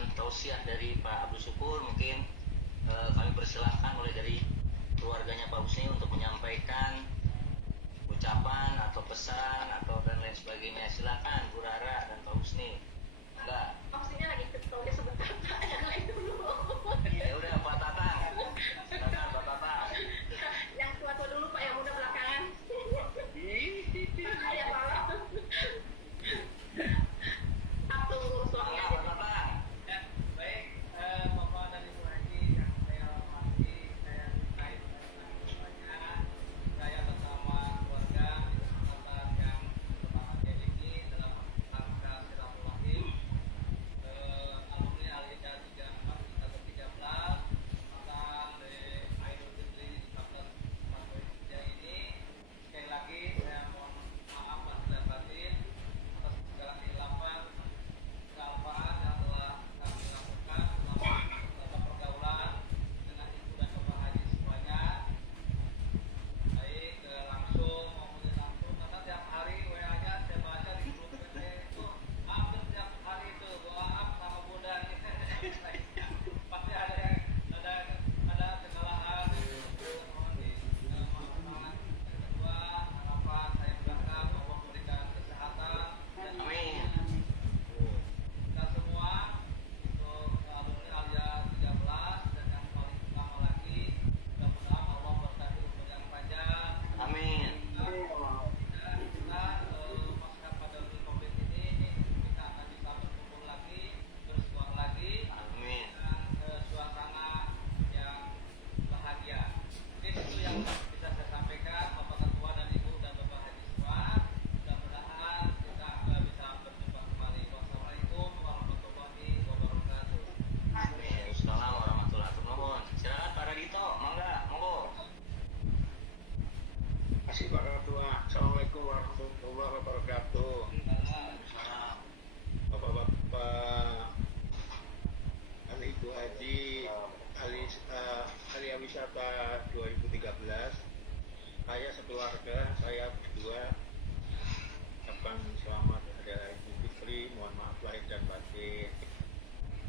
dengan tausiah dari Pak Abdul Syukur, mungkin kami persilahkan mulai dari keluarganya Pak Husni untuk menyampaikan ucapan atau pesan atau dan lain sebagainya. Silakan Bu Rara dan Pak Husni. Enggak. Maksudnya lagi ketemu sebentar Pak, yang lain dulu. Ya udah Pak Tatang. Silakan Pak Tatang. Yang tua-tua dulu Pak, yang muda belakangan. Ayo Pak. Aku suami aja. Pak Tatang. Ya, baik, Bapak dan Ibu Haji yang saya hormati, saya cintai semuanya. Saya bersama keluarga di kesempatan yang berbahagia ini dalam rangka silaturahim alumni Al-Hijrah 13 tentang Aidul Fitri 1443 ini. Sekali lagi saya mohon maaf lahir batin atas segala kehilapan, kesalahan yang telah kami lakukan selama pergaulan dengan ibu dan bapak haji semuanya, baik langsung maupun tidak langsung, karena tiap hari WA-nya saya baca di grup PT itu hampir tiap hari itu maaf sama bunda pasti ada yang ada kesalahan. Mohon dimaafkan. Kedua, harapan saya berharap Allah memberikan kesehatan dan Amin. kita semua untuk alumni Alia 13 dan yang paling utama lagi, mudah-mudahan Allah berkahi umur yang panjang. Amin. Kita pasca pandemi COVID ini kita akan bisa berkumpul lagi, bersuah lagi Amin. dengan suasana yang bahagia. Mungkin itu yang bisa saya sampaikan Bapak Ketua dan Ibu dan Bapak Haji semua. Mudah-mudahan kita bisa berjumpa kembali. Wassalamualaikum warahmatullahi wabarakatuh. Waalaikumsalam warahmatullahi wabarakatuh. Silakan Pak Radito, mangga, monggo. Masih Pak Ketua. Assalamualaikum warahmatullahi wabarakatuh. Bapak-bapak dan Ibu Haji Alia Wisata 2013. Saya sekeluarga, saya berdua ucapkan selamat hari raya Idul Fitri. Mohon maaf lahir dan batin.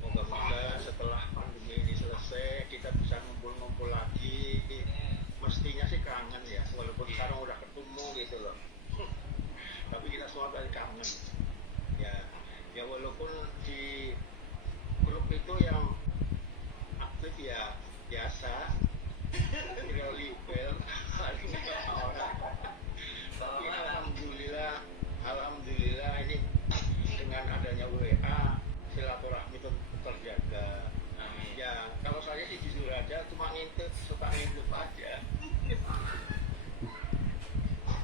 Moga-moga setelah pandemi ini selesai kita bisa ngumpul-ngumpul lagi. Mestinya sih kangen ya, walaupun sekarang udah ketemu gitu loh. Tapi kita semua balik kangen. Ya walaupun di grup itu yang aktif ya biasa, tinggal libel, saling sama orang. Tapi alhamdulillah ini dengan adanya WA silaturahmi itu terjaga. Ya kalau saya sih jujur aja cuma suka ngintip aja.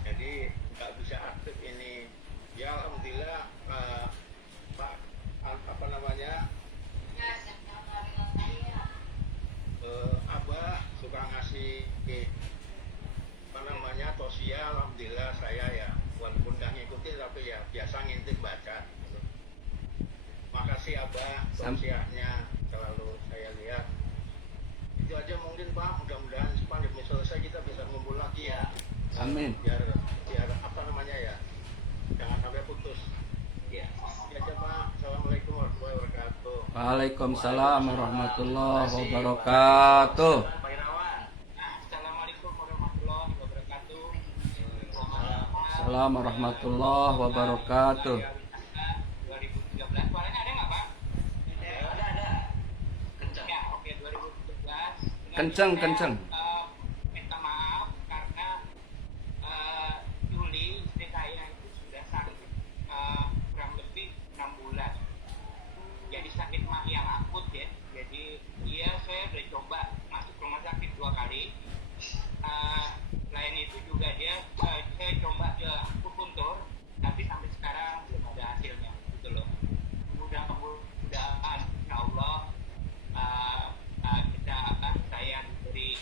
Jadi nggak bisa aktif ini. Ya alhamdulillah Pak apa namanya Abah suka ngasih apa namanya tausiah. Alhamdulillah saya ya walaupun nggak ngikutin tapi ya biasa ngintip baca. Makasih Abah tausiahnya selalu saya lihat. Itu aja mungkin Pak, mudah-mudahan pandemi selesai kita bisa ngumpul lagi ya. Amin. Biar apa namanya ya, jangan sampai putus. Ya aja Pak. Assalamualaikum warahmatullahi wabarakatuh. Waalaikumsalam warahmatullahi wabarakatuh. Pak Irawan. Assalamualaikum warahmatullahi wabarakatuh. Assalamualaikum warahmatullahi wabarakatuh. 2013, suaranya ada nggak Pak? Ada. Kencang. Ya, oke, 2013. Kenceng. Minta maaf karena Juli istri saya itu sudah sakit kurang lebih 6 bulan. Jadi sakit mah yang akut ya. Jadi saya udah coba masuk rumah sakit 2 kali. Selain itu juga saya coba ke akupuntur, tapi sampai sekarang belum ada hasilnya gitu loh. Mudah-mudahan insya Allah saya diberi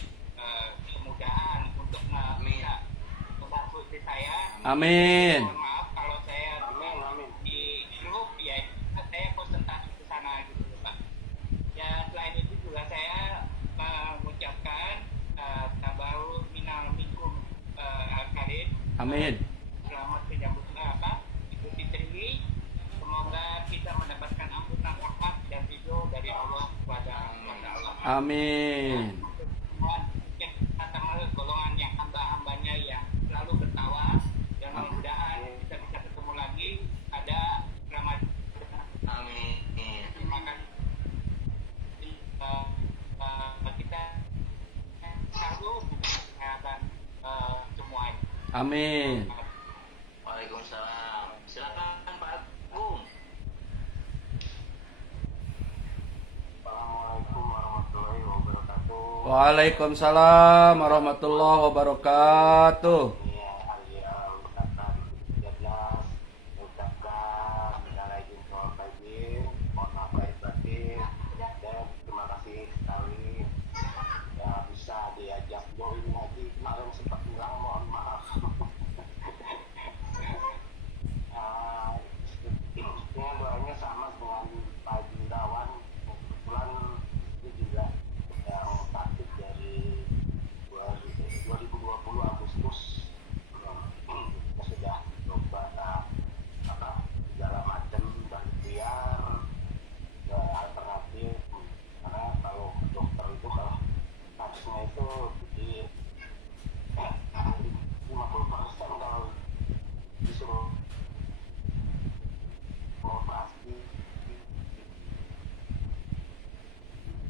kemudahan untuk bisa membantu istri saya. Amin. Mohon maaf kalau saya di grup ya saya konsentrasi ke sana gitu loh Pak. Ya selain itu juga saya mengucapkan tabaruk minal minkum al-karim. Amin. Selamat menyambut Idul Fitri. Semoga kita mendapatkan ampunan rahmat dan ridho Amin. Kata golongan yang hamba-hambanya yang selalu bertawa, dan mudah-mudahan kita bisa ketemu lagi pada Ramadan. Amin. Terima kasih. Kita selalu kesehatan semuanya. Amin. Waalaikumsalam. Silakan Pak Agung. Assalamualaikum warahmatullahi wabarakatuh. Waalaikumsalam warahmatullahi wabarakatuh. Ini hari Ramadan 13, mengucapkan minal aidin wal faizin, mohon maaf lahir batin, dan terima kasih sekali ya bisa diajak join lagi. Kemarin sempat bilang mohon maaf. Ini doanya sama dengan Pak Jundawan, kebetulan itu juga yang sakit dari 2020 Agustus. Kita sudah coba segala macam dan biar alternatif, karena kalau dokter itu kalau kasusnya itu di 50% kalau disuruh operasi.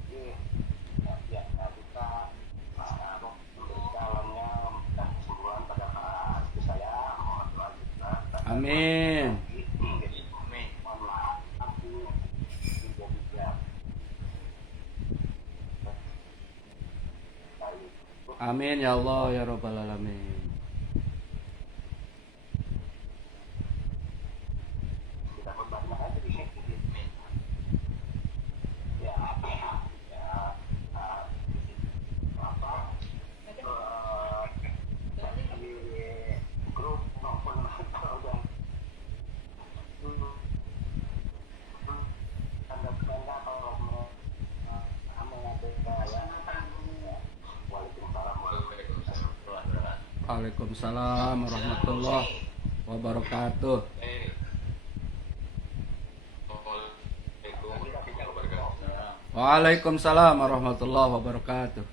Jadi ya kita memberi calonnya dan kesembuhan pada para istri saya, mohon doa kita. Amin. Jadi mohon maaf aku tidak bisa. Amin ya Allah ya Rabbal Alamin. Kita berbalik aja di sini. Ya, apa di grup maupun kalau udah tanda-tanda kalau mengadakan Waalaikumsalam warahmatullahi wabarakatuh. Waalaikumsalam warahmatullahi wabarakatuh. Waalaikumsalam warahmatullahi wabarakatuh.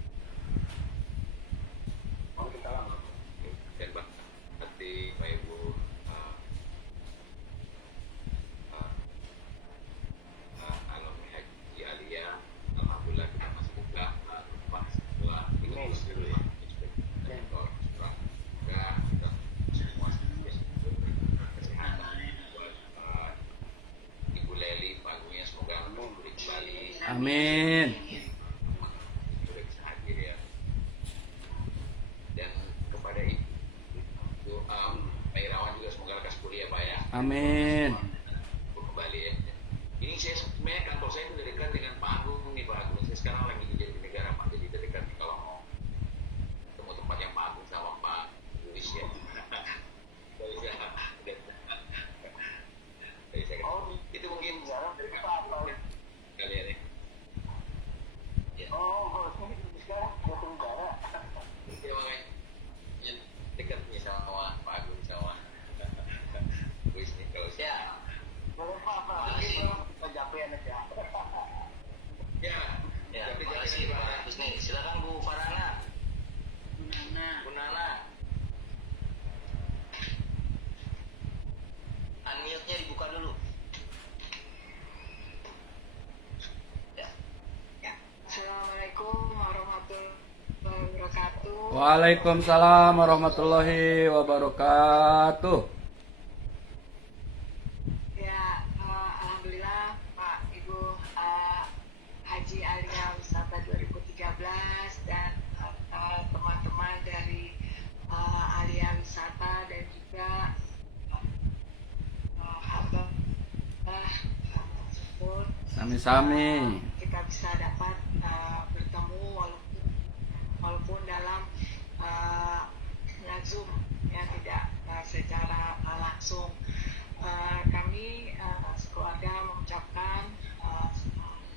Nanti Pak Ibu alumni Haji Alia, alhamdulillah kita masih buka setelah itu dulu ya. Kita semua kesehatan buat Ibu Leli, Pak Agungnya, semoga pulih kembali. Amin. Sudah bisa hadir ya. Dan kepada Ibu Pak Irawan juga semoga lekas pulih ya Pak ya. Amin. Kembali ya. Ini saya sebenarnya kantor saya itu dekat dengan Pak Agung nih Pak Agung. Saya sekarang lagi di Jatinegara Pak, jadi dekat nih kalau mau ketemu tempat yang Pak Agung sama Pak Luis ya. Jadi saya itu mungkin kalian ya. Ya. Itu makanya yang dekat nih sama Pak Agung sama Luis nih kalau saya. Ya. Ya, terima kasih Pak Husni. Silakan Bu Farana. Bu Nana. Unmute-nya dibuka dulu. Ya. Assalamualaikum warahmatullahi wabarakatuh. Waalaikumsalam warahmatullahi wabarakatuh. Ya, alhamdulillah Pak Ibu Haji Alia Wisata 2013 dan teman-teman dari Alia Wisata dan juga Abah tersebut. Sami-sami. Kita bisa dapat bertemu walaupun dalam Zoom ya, tidak secara langsung. Kami sekeluarga mengucapkan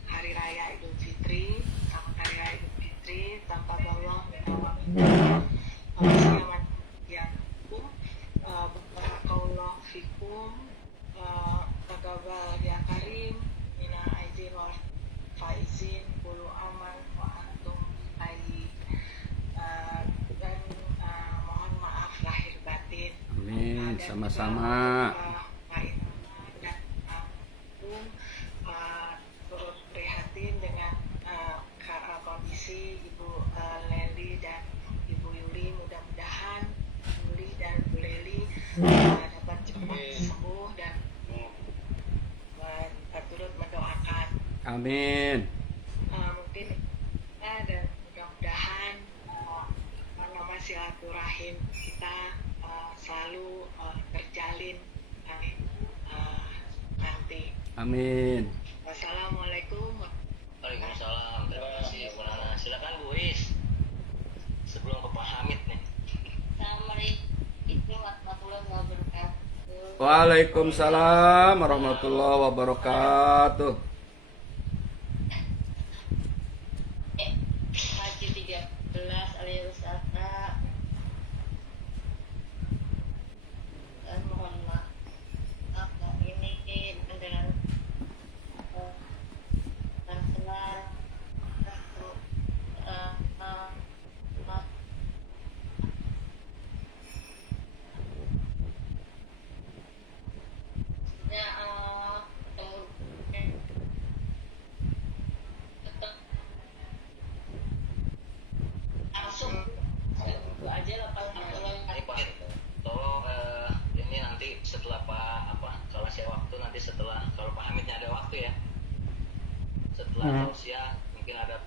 Hari Raya Idul Fitri, Selamat Hari Raya Idul Fitri, tanpa Allah selamat ya barakallahu fikum, taqabbal ya karim, minal aidin wal faizin, qulu aman wa Sama-sama. Pak Irma dan Bung turut prihatin dengan kondisi Ibu Leli dan Ibu Yuli. Mudah-mudahan Yuli dan Bu Leli dapat cepat sembuh dan turut mendoakan. Amin. Mungkin dan mudah-mudahan silaturahim kita selalu terjalin nanti. Amin. Wassalamualaikum. Waalaikumsalam. Terima kasih Bu Nana. Silakan Bu Is. Sebelum ke Pak Hamid nih. Assalamualaikum warahmatullahi wabarakatuh. Waalaikumsalam warahmatullahi wabarakatuh. Haji 13 Alia Wisata. Dan mohon maaf ini dengan senar langsung itu aja lah paling Ini Pak, tolong ini nanti setelah kalau saya waktu nanti setelah kalau Pak Hamidnya ada waktu ya. Setelah tausiah mungkin ada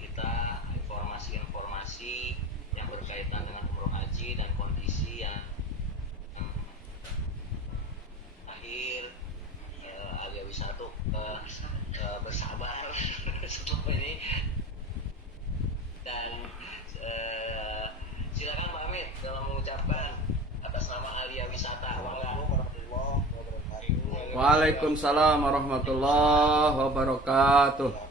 kita informasi-informasi yang berkaitan dengan umroh haji dan kondisi yang akhir Alia Wisata bersabar setelah ini dan silakan Pak Hamid dalam mengucapkan atas nama Alia Wisata. Waalaikumsalam warahmatullahi wabarakatuh.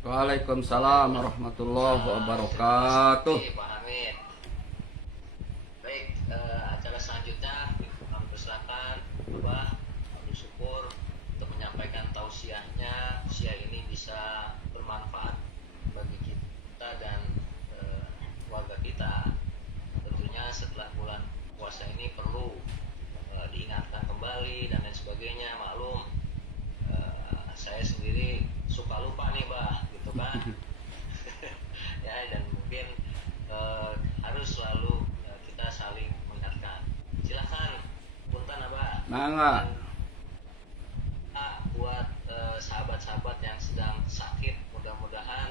Waalaikumsalam warahmatullahi wabarakatuh. Pak Hamid. Baik, acara selanjutnya kami persilakan Bapak Abdul Syukur untuk menyampaikan tausiahnya. Tausiah ini bisa bermanfaat bagi kita dan keluarga kita. Tentunya setelah bulan puasa ini perlu diingatkan kembali dan lain sebagainya. Maklum, saya sendiri suka lupa nih Bah, gitu kan. Ya, dan mungkin harus selalu kita saling mengingatkan. Silakan punten Abah. Mangga. Buat sahabat-sahabat yang sedang sakit, mudah-mudahan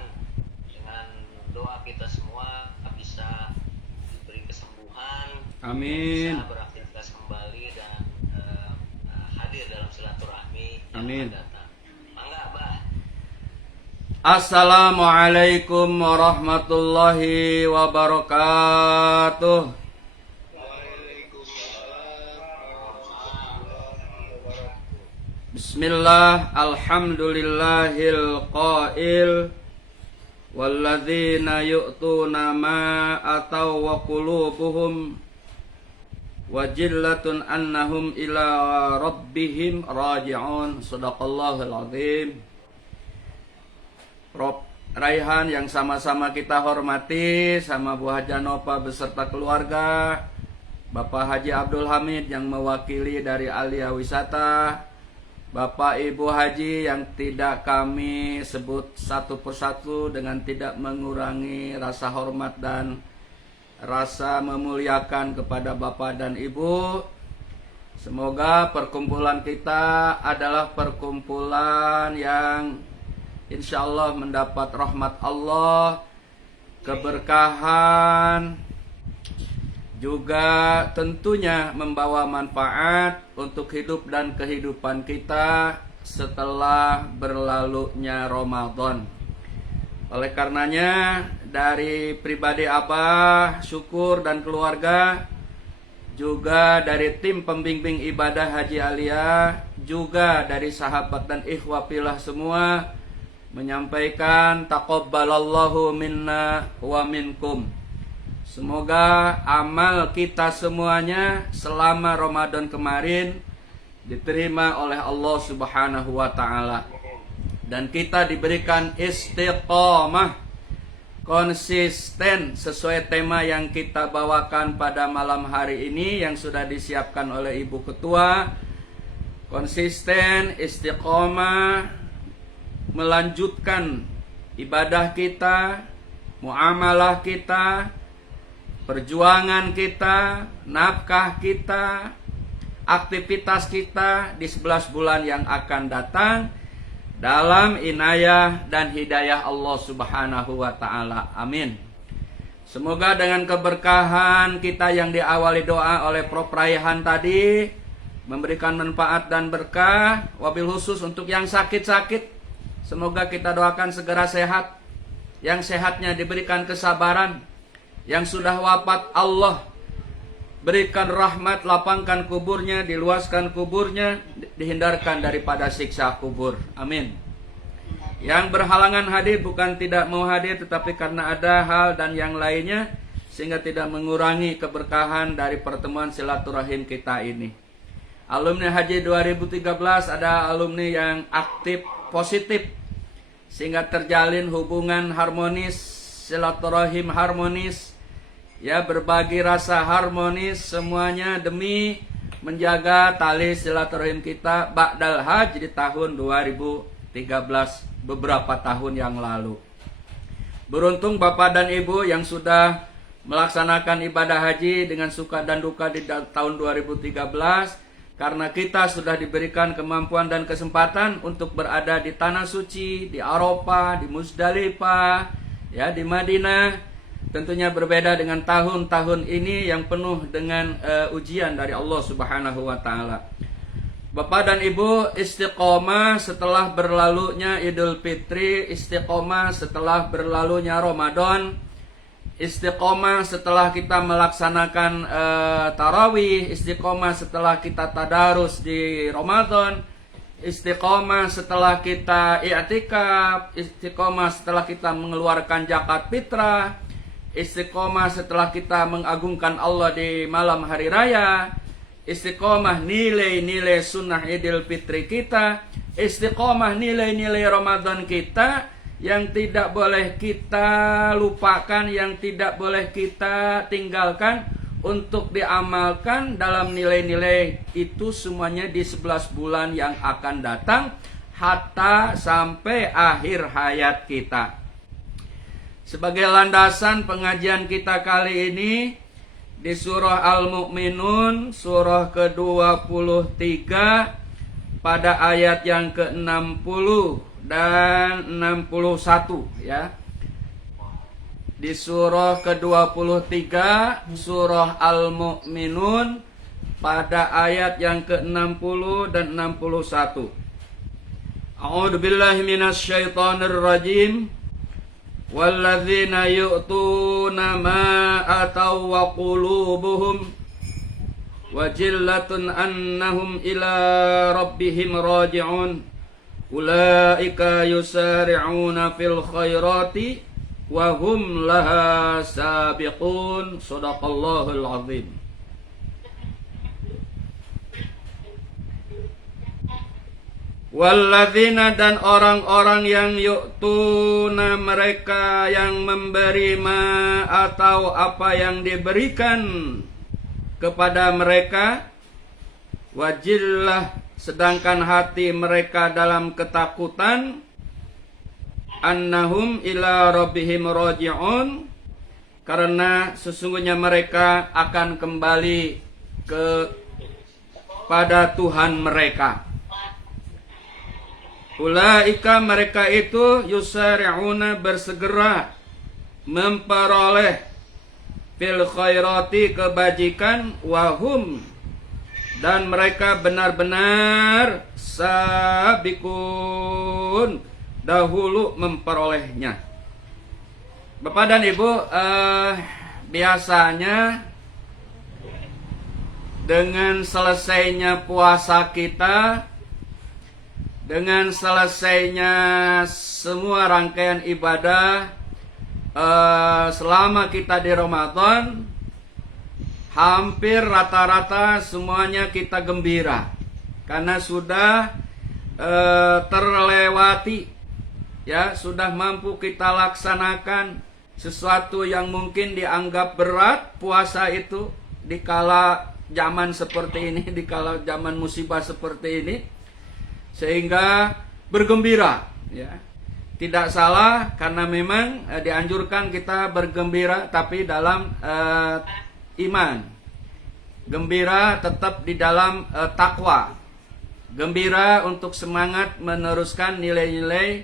dengan doa kita semua bisa diberi kesembuhan, Amin. bisa beraktivitas kembali dan hadir dalam silaturahmi yang Amin. akan datang. Mangga Abah. Assalamualaikum warahmatullahi wabarakatuh. Bismillah, alhamdulillahil qail walladzina yu'tuna ma ataw wa qulubuhum wajillatun annahum ila rabbihim raji'un. Shadaqallahul azim. Prof Raihan yang sama-sama kita hormati, sama Bu Haja Nova beserta keluarga, Bapak Haji Abdul Hamid yang mewakili dari Alia Wisata, Bapak Ibu Haji yang tidak kami sebut satu persatu dengan tidak mengurangi rasa hormat dan rasa memuliakan kepada Bapak dan Ibu. Semoga perkumpulan kita adalah perkumpulan yang insya Allah mendapat rahmat Allah, keberkahan, juga tentunya membawa manfaat untuk hidup dan kehidupan kita setelah berlalunya Ramadan. Oleh karenanya, dari pribadi Abah, Syukur dan keluarga, juga dari tim pembimbing ibadah Haji Alia, juga dari sahabat dan ikhwah fillah semua, menyampaikan taqabbalallahu minna wa minkum. Semoga amal kita semuanya selama Ramadan kemarin diterima oleh Allah Subhanahu wa taala, dan kita diberikan istiqomah, konsisten sesuai tema yang kita bawakan pada malam hari ini yang sudah disiapkan oleh Ibu Ketua. Konsisten, istiqomah, melanjutkan ibadah kita, muamalah kita, perjuangan kita, nafkah kita, aktivitas kita di 11 bulan yang akan datang dalam inayah dan hidayah Allah Subhanahu wa taala. Amin. Semoga dengan keberkahan kita yang diawali doa oleh Prof Raihan tadi memberikan manfaat dan berkah, wabil khusus untuk yang sakit-sakit. Semoga kita doakan segera sehat. Yang sehatnya diberikan kesabaran. Yang sudah wafat Allah berikan rahmat, lapangkan kuburnya, diluaskan kuburnya, dihindarkan daripada siksa kubur. Amin. Yang berhalangan hadir bukan tidak mau hadir, tetapi karena ada hal dan yang lainnya, sehingga tidak mengurangi keberkahan dari pertemuan silaturahim kita ini. Alumni Haji 2013 ada alumni yang aktif, positif, sehingga terjalin hubungan harmonis, silaturahim harmonis, ya, berbagi rasa harmonis, semuanya demi menjaga tali silaturahim kita ba'dal haji di tahun 2013, beberapa tahun yang lalu. Beruntung Bapak dan Ibu yang sudah melaksanakan ibadah haji dengan suka dan duka di tahun 2013, karena kita sudah diberikan kemampuan dan kesempatan untuk berada di tanah suci, di Arafah, di Muzdalifah, ya, di Madinah. Tentunya berbeda dengan tahun-tahun ini yang penuh dengan ujian dari Allah Subhanahu wa taala. Bapak dan Ibu, istiqomah setelah berlalunya Idul Fitri, istiqomah setelah berlalunya Ramadan, istiqomah setelah kita melaksanakan tarawih, istiqomah setelah kita tadarus di Ramadan, istiqomah setelah kita i'tikaf, istiqomah setelah kita mengeluarkan zakat fitrah, istiqomah setelah kita mengagungkan Allah di malam hari raya, istiqomah nilai-nilai sunnah Idul Fitri kita, istiqomah nilai-nilai Ramadan kita yang tidak boleh kita lupakan, yang tidak boleh kita tinggalkan untuk diamalkan dalam nilai-nilai itu semuanya di 11 bulan yang akan datang hatta sampai akhir hayat kita. Sebagai landasan pengajian kita kali ini di surah Al-Mu'minun, surah ke-23 pada ayat yang ke-60 dan 61, ya. Di surah ke-23 surah Al-Mu'minun pada ayat yang ke-60 dan 61. A'udzubillahi minasyaitonir rajim. Walladzina yu'tuna ma ataw wa qulubuhum wajillatun annahum ila rabbihim raji'un ulaika yusari'una fil khairati wa hum laha sabiqun. Shadaqallahul azim. Walladzina, dan orang-orang yang yu'tuna, mereka yang memberi ma atau apa yang diberikan kepada mereka, wajillah, sedangkan hati mereka dalam ketakutan, annahum ila rabbihim raji'un, karena sesungguhnya mereka akan kembali kepada Tuhan mereka. Ulaika, mereka itu yusari'una, bersegera memperoleh fil khairati, kebajikan, wahum, dan mereka benar-benar sabikun, dahulu memperolehnya. Bapak dan Ibu, biasanya dengan selesainya puasa kita, dengan selesainya semua rangkaian ibadah selama kita di Ramadan, hampir rata-rata semuanya kita gembira karena sudah terlewati, ya, sudah mampu kita laksanakan sesuatu yang mungkin dianggap berat, puasa itu di kala zaman seperti ini, di kala zaman musibah seperti ini, sehingga bergembira, ya. Tidak salah, karena memang dianjurkan kita bergembira, tapi dalam iman. Gembira tetap di dalam takwa. Gembira untuk semangat meneruskan nilai-nilai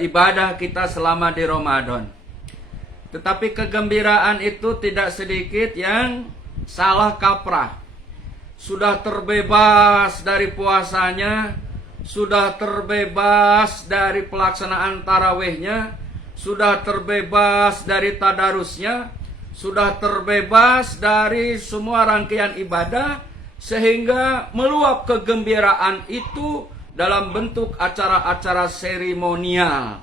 ibadah kita selama di Ramadan. Tetapi kegembiraan itu tidak sedikit yang salah kaprah. Sudah terbebas dari puasanya, sudah terbebas dari pelaksanaan tarawihnya, sudah terbebas dari tadarusnya, sudah terbebas dari semua rangkaian ibadah, sehingga meluap kegembiraan itu dalam bentuk acara-acara seremonial.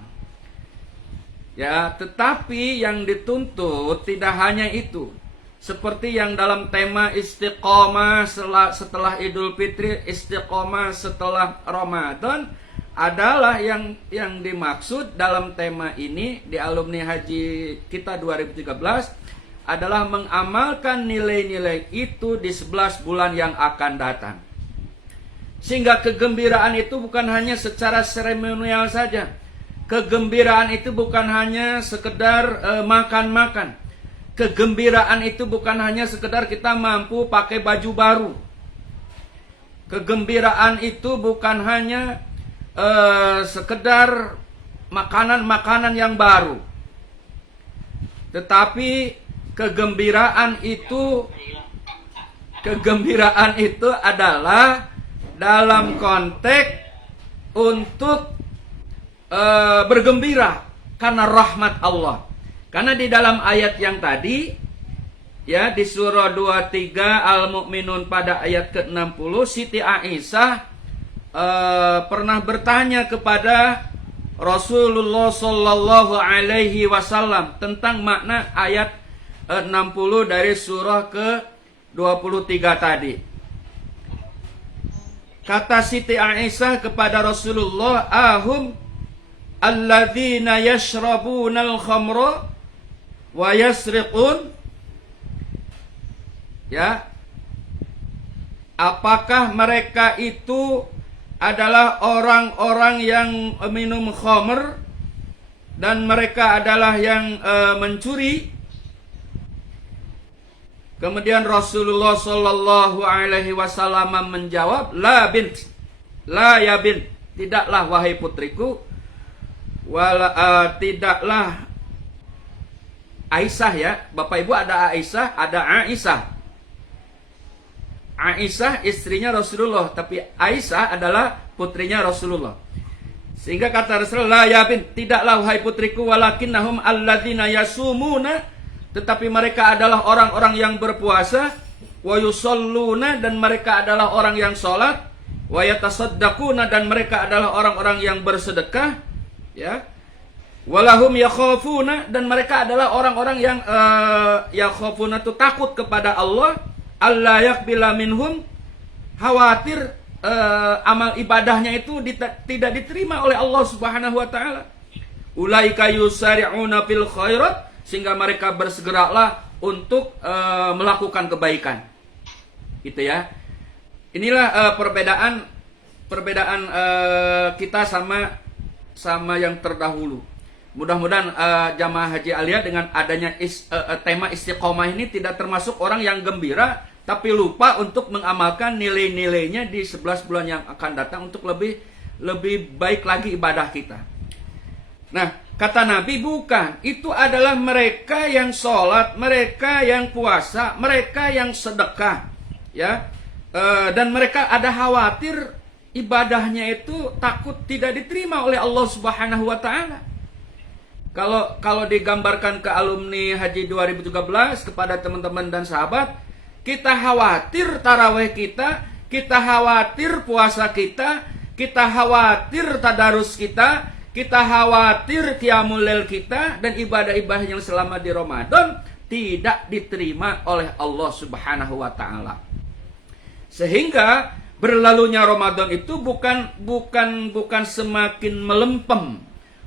Ya, tetapi yang dituntut tidak hanya itu. Seperti yang dalam tema istiqomah setelah Idul Fitri, istiqomah setelah Ramadan, adalah yang dimaksud dalam tema ini di alumni haji kita 2013 adalah mengamalkan nilai-nilai itu di 11 bulan yang akan datang. Sehingga kegembiraan itu bukan hanya secara seremonial saja. Kegembiraan itu bukan hanya sekedar makan-makan. Kegembiraan itu bukan hanya sekedar kita mampu pakai baju baru. Kegembiraan itu bukan hanya sekedar makanan-makanan yang baru. Tetapi kegembiraan itu adalah dalam konteks untuk bergembira karena rahmat Allah. Karena di dalam ayat yang tadi, ya, di surah 23 Al-Mu'minun pada ayat ke-60, Siti Aisyah pernah bertanya kepada Rasulullah Sallallahu Alaihi Wasallam tentang makna ayat 60 dari surah ke-23 tadi. Kata Siti Aisyah kepada Rasulullah, ahum alladzina yashrabuna al-khamra wa yasriqun, ya, apakah mereka itu adalah orang-orang yang minum khamr dan mereka adalah yang mencuri? Kemudian Rasulullah Sallallahu Alaihi Wasallam menjawab, la bint, la ya bint, tidaklah wahai putriku, tidaklah Aisyah, ya, Bapak Ibu, ada Aisyah, ada Aisyah. Aisyah istrinya Rasulullah, tapi Aisyah adalah putrinya Rasulullah. Sehingga kata Rasulullah, ya bin, tidaklah wahai putriku, walakinnahum alladzina yasumuna, tetapi mereka adalah orang-orang yang berpuasa, wa yusalluna, dan mereka adalah orang yang sholat, wa yatasaddaquna, dan mereka adalah orang-orang yang bersedekah, ya. Walahum yakhafuna, dan mereka adalah orang-orang yang yakhafuna itu takut kepada Allah, alla yaqbila minhum, khawatir amal ibadahnya itu tidak diterima oleh Allah Subhanahu wa taala. Ulaika yusari'una fil khairat, sehingga mereka bersegeralah untuk melakukan kebaikan. Gitu ya. Inilah perbedaan kita sama yang terdahulu. Mudah-mudahan jamaah haji Aliyah dengan adanya tema istiqomah ini tidak termasuk orang yang gembira tapi lupa untuk mengamalkan nilai-nilainya di 11 bulan yang akan datang untuk lebih baik lagi ibadah kita. Nah, kata Nabi bukan, itu adalah mereka yang sholat, mereka yang puasa, mereka yang sedekah, ya. Dan mereka ada khawatir ibadahnya itu takut tidak diterima oleh Allah Subhanahu wa taala. Kalau digambarkan ke alumni Haji 2013 kepada teman-teman dan sahabat, kita khawatir tarawih kita khawatir puasa kita khawatir tadarus kita khawatir qiyamul lail kita dan ibadah-ibadah yang selama di Ramadan tidak diterima oleh Allah Subhanahu wa taala. Sehingga berlalunya Ramadan itu bukan semakin melempem,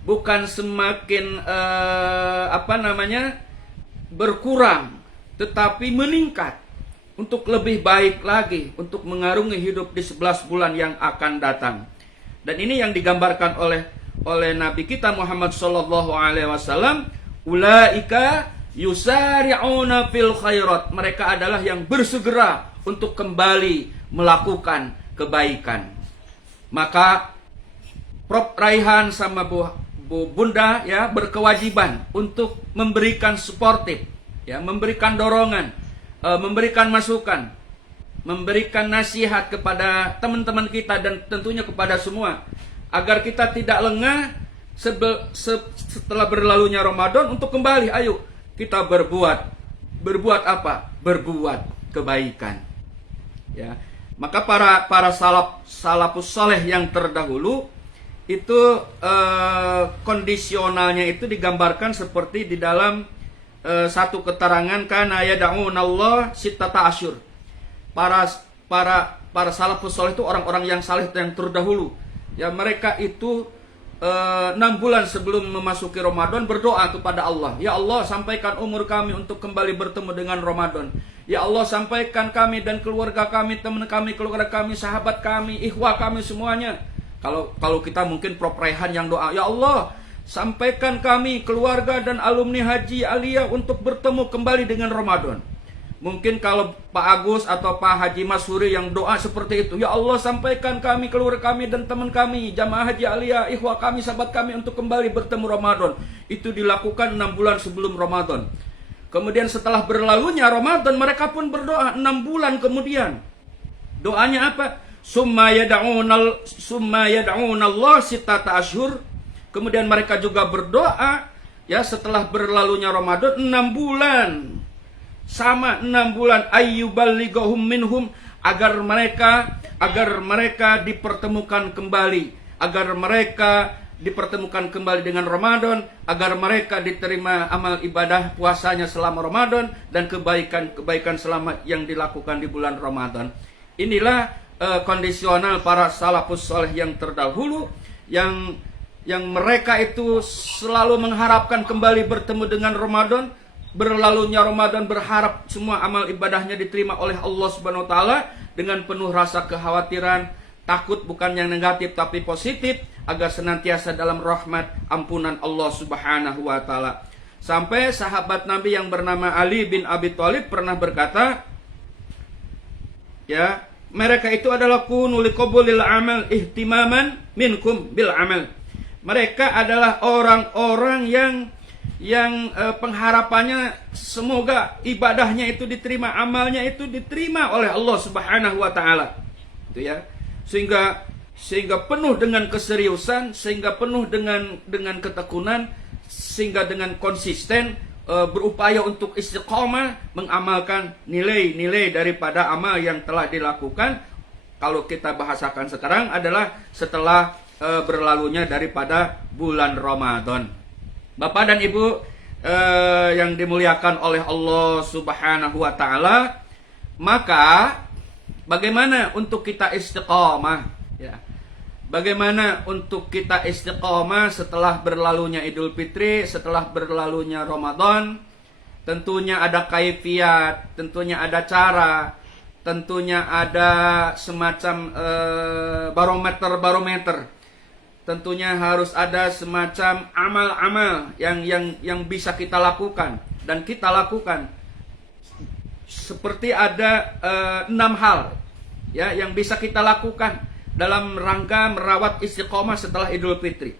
bukan semakin berkurang, tetapi meningkat untuk lebih baik lagi, untuk mengarungi hidup di 11 bulan yang akan datang. Dan ini yang digambarkan oleh Nabi kita Muhammad sallallahu alaihi wasallam, ulaika yusari'una fil khairat. Mereka adalah yang bersegera untuk kembali melakukan kebaikan. Maka Prof Raihan sama Bu Bunda ya berkewajiban untuk memberikan suportif, ya, memberikan dorongan, memberikan masukan, memberikan nasihat kepada teman-teman kita dan tentunya kepada semua agar kita tidak lengah setelah berlalunya Ramadan untuk kembali. Ayo kita berbuat apa? Berbuat kebaikan. Ya, maka para salafus saleh yang terdahulu itu kondisionalnya itu digambarkan seperti di dalam satu keterangan, kana yad'unallah sittata asyur. Para salafus saleh itu orang-orang yang saleh yang terdahulu. Ya, mereka itu 6 bulan sebelum memasuki Ramadan berdoa kepada Allah. Ya Allah, sampaikan umur kami untuk kembali bertemu dengan Ramadan. Ya Allah, sampaikan kami dan keluarga kami, teman kami, keluarga kami, sahabat kami, ikhwah kami semuanya. Kalau kita mungkin Prof Raihan yang doa, ya Allah, sampaikan kami, keluarga dan alumni Haji Aliyah untuk bertemu kembali dengan Ramadan. Mungkin kalau Pak Agus atau Pak Haji Masuri yang doa seperti itu, ya Allah, sampaikan kami, keluarga kami dan teman kami, jamaah Haji Aliyah, ikhwah kami, sahabat kami untuk kembali bertemu Ramadan. Itu dilakukan 6 bulan sebelum Ramadan. Kemudian setelah berlalunya Ramadan, mereka pun berdoa 6 bulan kemudian. Doanya apa? Summa yad'unallah sittata asyhur. Kemudian mereka juga berdoa ya setelah berlalunya Ramadan 6 bulan. Sama 6 bulan ayyuballighum minhum, agar mereka dipertemukan kembali, agar mereka dipertemukan kembali dengan Ramadan, agar mereka diterima amal ibadah puasanya selama Ramadan dan kebaikan selama yang dilakukan di bulan Ramadan. Inilah kondisional para salafus saleh yang terdahulu yang mereka itu selalu mengharapkan kembali bertemu dengan Ramadan. Berlalunya Ramadan berharap semua amal ibadahnya diterima oleh Allah Subhanahu wa taala dengan penuh rasa kekhawatiran, takut bukan yang negatif tapi positif, agar senantiasa dalam rahmat ampunan Allah Subhanahu wa taala. Sampai sahabat Nabi yang bernama Ali bin Abi Thalib pernah berkata, ya, mereka itu adalah kunu liqabulil amal ihtimaman minkum bil amal. Mereka adalah orang-orang yang pengharapannya semoga ibadahnya itu diterima, amalnya itu diterima oleh Allah Subhanahu wa taala. Itu ya. Sehingga penuh dengan keseriusan, sehingga penuh dengan ketekunan, sehingga dengan konsisten berupaya untuk istiqomah mengamalkan nilai-nilai daripada amal yang telah dilakukan. Kalau kita bahasakan sekarang adalah setelah berlalunya daripada bulan Ramadan. Bapak dan Ibu yang dimuliakan oleh Allah Subhanahu wa taala, maka bagaimana untuk kita istiqomah, ya? Bagaimana untuk kita istiqomah setelah berlalunya Idul Fitri, setelah berlalunya Ramadan? Tentunya ada kaifiat, tentunya ada cara. tentunya ada semacam barometer. Tentunya harus ada semacam amal-amal yang bisa kita lakukan dan kita lakukan. Seperti ada 6 hal ya yang bisa kita lakukan dalam rangka merawat istiqomah setelah Idul Fitri.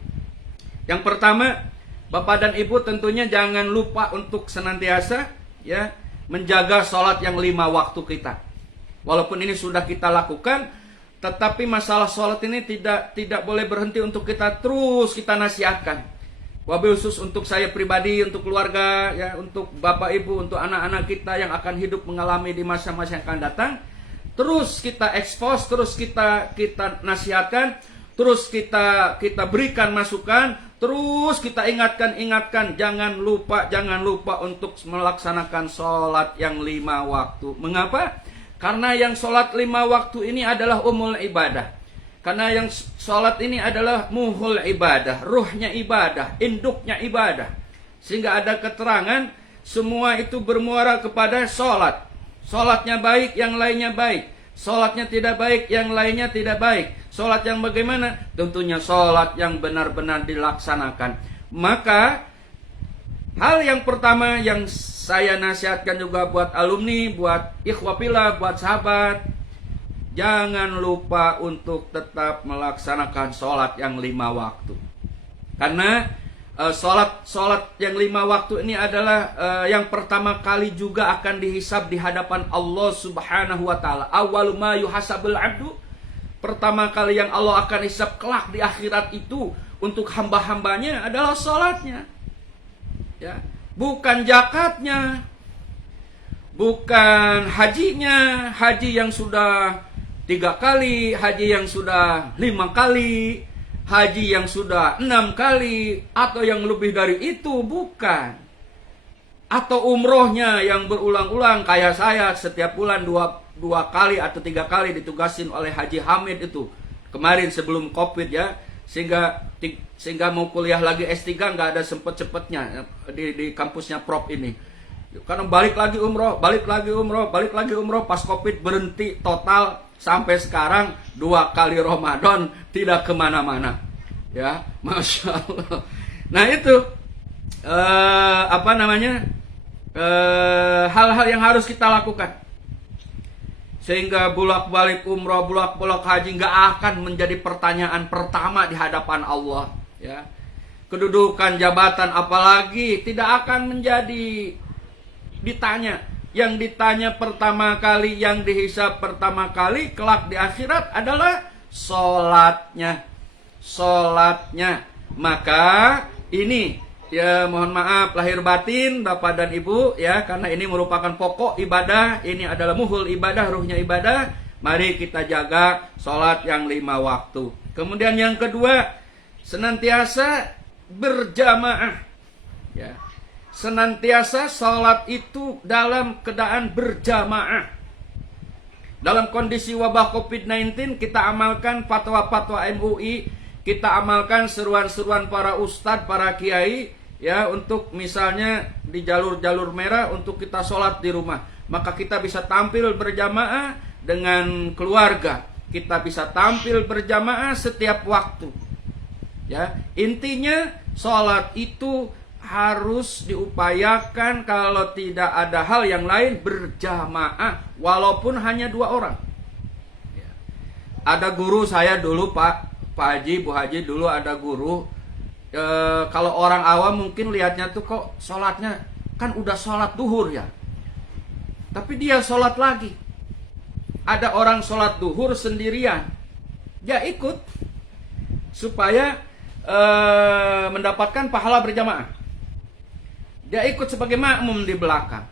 Yang pertama, Bapak dan Ibu tentunya jangan lupa untuk senantiasa ya menjaga sholat yang 5 waktu kita. Walaupun ini sudah kita lakukan, tetapi masalah sholat ini tidak boleh berhenti untuk kita nasihatkan. Wabil khusus untuk saya pribadi, untuk keluarga, ya, untuk Bapak Ibu, untuk anak-anak kita yang akan hidup mengalami di masa-masa yang akan datang. Terus kita expose, terus kita nasihatkan, terus kita berikan masukan, terus kita ingatkan, jangan lupa untuk melaksanakan sholat yang 5 waktu. Mengapa? Karena yang sholat 5 waktu ini adalah umul ibadah. Karena yang sholat ini adalah muhul ibadah, ruhnya ibadah, induknya ibadah. Sehingga ada keterangan, semua itu bermuara kepada sholat. Sholatnya baik, yang lainnya baik. Sholatnya tidak baik, yang lainnya tidak baik. Sholat yang bagaimana? Tentunya sholat yang benar-benar dilaksanakan. Maka, hal yang pertama yang saya nasihatkan juga buat alumni, buat ikhwapillah, buat sahabat, jangan lupa untuk tetap melaksanakan sholat yang 5 waktu. Karena sholat yang 5 waktu ini adalah yang pertama kali juga akan dihisab di hadapan Allah Subhanahu wa Ta'ala. Awwalu ma yuhasabul abdu, pertama kali yang Allah akan hisab kelak di akhirat itu untuk hamba-hambanya adalah sholatnya. Ya, bukan zakatnya, bukan hajinya, haji yang sudah 3 kali, haji yang sudah 5 kali, haji yang sudah 6 kali, atau yang lebih dari itu, bukan. Atau umrohnya yang berulang-ulang, kayak saya setiap bulan 2 kali atau 3 kali ditugasin oleh Haji Hamid itu kemarin sebelum Covid ya, sehingga mau kuliah lagi S3 nggak ada sempet-cepetnya di kampusnya Prof ini. Karena balik lagi umroh, pas Covid berhenti total. Sampai sekarang 2 kali Ramadan tidak kemana-mana, ya, masya Allah. Nah itu hal-hal yang harus kita lakukan sehingga bolak-balik umroh, bolak-balik haji nggak akan menjadi pertanyaan pertama di hadapan Allah, ya. Kedudukan jabatan apalagi tidak akan menjadi ditanya. Yang ditanya pertama kali, yang dihisab pertama kali kelak di akhirat adalah sholatnya. Maka ini ya mohon maaf lahir batin Bapak dan Ibu ya, karena ini merupakan pokok ibadah, ini adalah muhul ibadah, ruhnya ibadah. Mari kita jaga sholat yang 5 waktu. Kemudian yang kedua, senantiasa berjamaah, ya. Senantiasa sholat itu dalam keadaan berjamaah. Dalam kondisi wabah COVID-19 kita amalkan fatwa-fatwa MUI, kita amalkan seruan-seruan para ustadz, para kiai, ya, untuk misalnya di jalur-jalur merah untuk kita sholat di rumah. Maka kita bisa tampil berjamaah dengan keluarga. Kita bisa tampil berjamaah setiap waktu. Ya, intinya sholat itu harus diupayakan, kalau tidak ada hal yang lain berjamaah, walaupun hanya 2 orang. Ya. Ada guru saya dulu, Pak Haji, Bu Haji dulu ada guru. Kalau orang awam mungkin lihatnya tuh kok sholatnya kan udah sholat duhur ya, tapi dia sholat lagi. Ada orang sholat duhur sendirian, dia ikut supaya mendapatkan pahala berjamaah. Dia ikut sebagai makmum di belakang.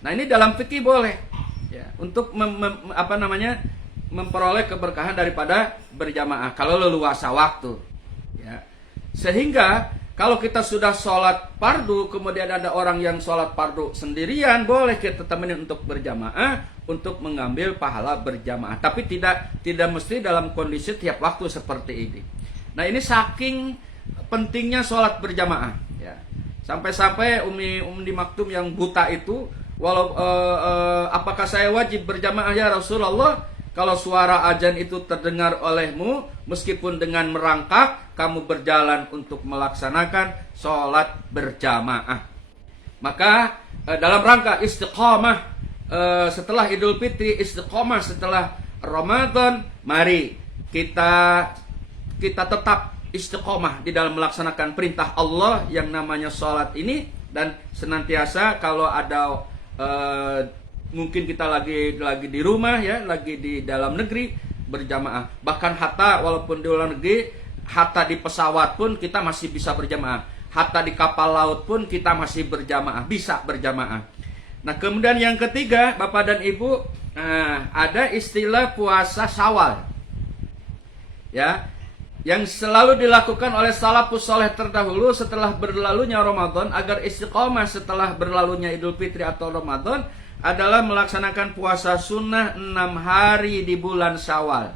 Nah ini dalam fikih boleh, ya, untuk memperoleh keberkahan daripada berjamaah kalau leluasa waktu, ya. Sehingga kalau kita sudah sholat fardu, kemudian ada orang yang sholat fardu sendirian, boleh kita temenin untuk berjamaah, untuk mengambil pahala berjamaah. Tapi tidak mesti dalam kondisi tiap waktu seperti ini. Nah ini saking pentingnya sholat berjamaah, ya. Sampai-sampai Umi Maktum yang buta itu apakah saya wajib berjamaah ya Rasulullah? Kalau suara azan itu terdengar olehmu, meskipun dengan merangkak, kamu berjalan untuk melaksanakan sholat berjamaah. Maka dalam rangka istiqamah setelah Idul Fitri, istiqamah setelah Ramadan, mari kita tetap istiqamah di dalam melaksanakan perintah Allah yang namanya sholat ini, dan senantiasa kalau ada mungkin kita lagi di rumah ya, lagi di dalam negeri, berjamaah. Bahkan hatta walaupun di luar negeri, hatta di pesawat pun kita masih bisa berjamaah. Hatta di kapal laut pun kita masih berjamaah, bisa berjamaah. Nah, kemudian yang ketiga, Bapak dan Ibu, ada istilah puasa Syawal. Ya, yang selalu dilakukan oleh salafus saleh terdahulu setelah berlalunya Ramadan agar istiqomah setelah berlalunya Idul Fitri atau Ramadan adalah melaksanakan puasa sunnah 6 hari di bulan Syawal.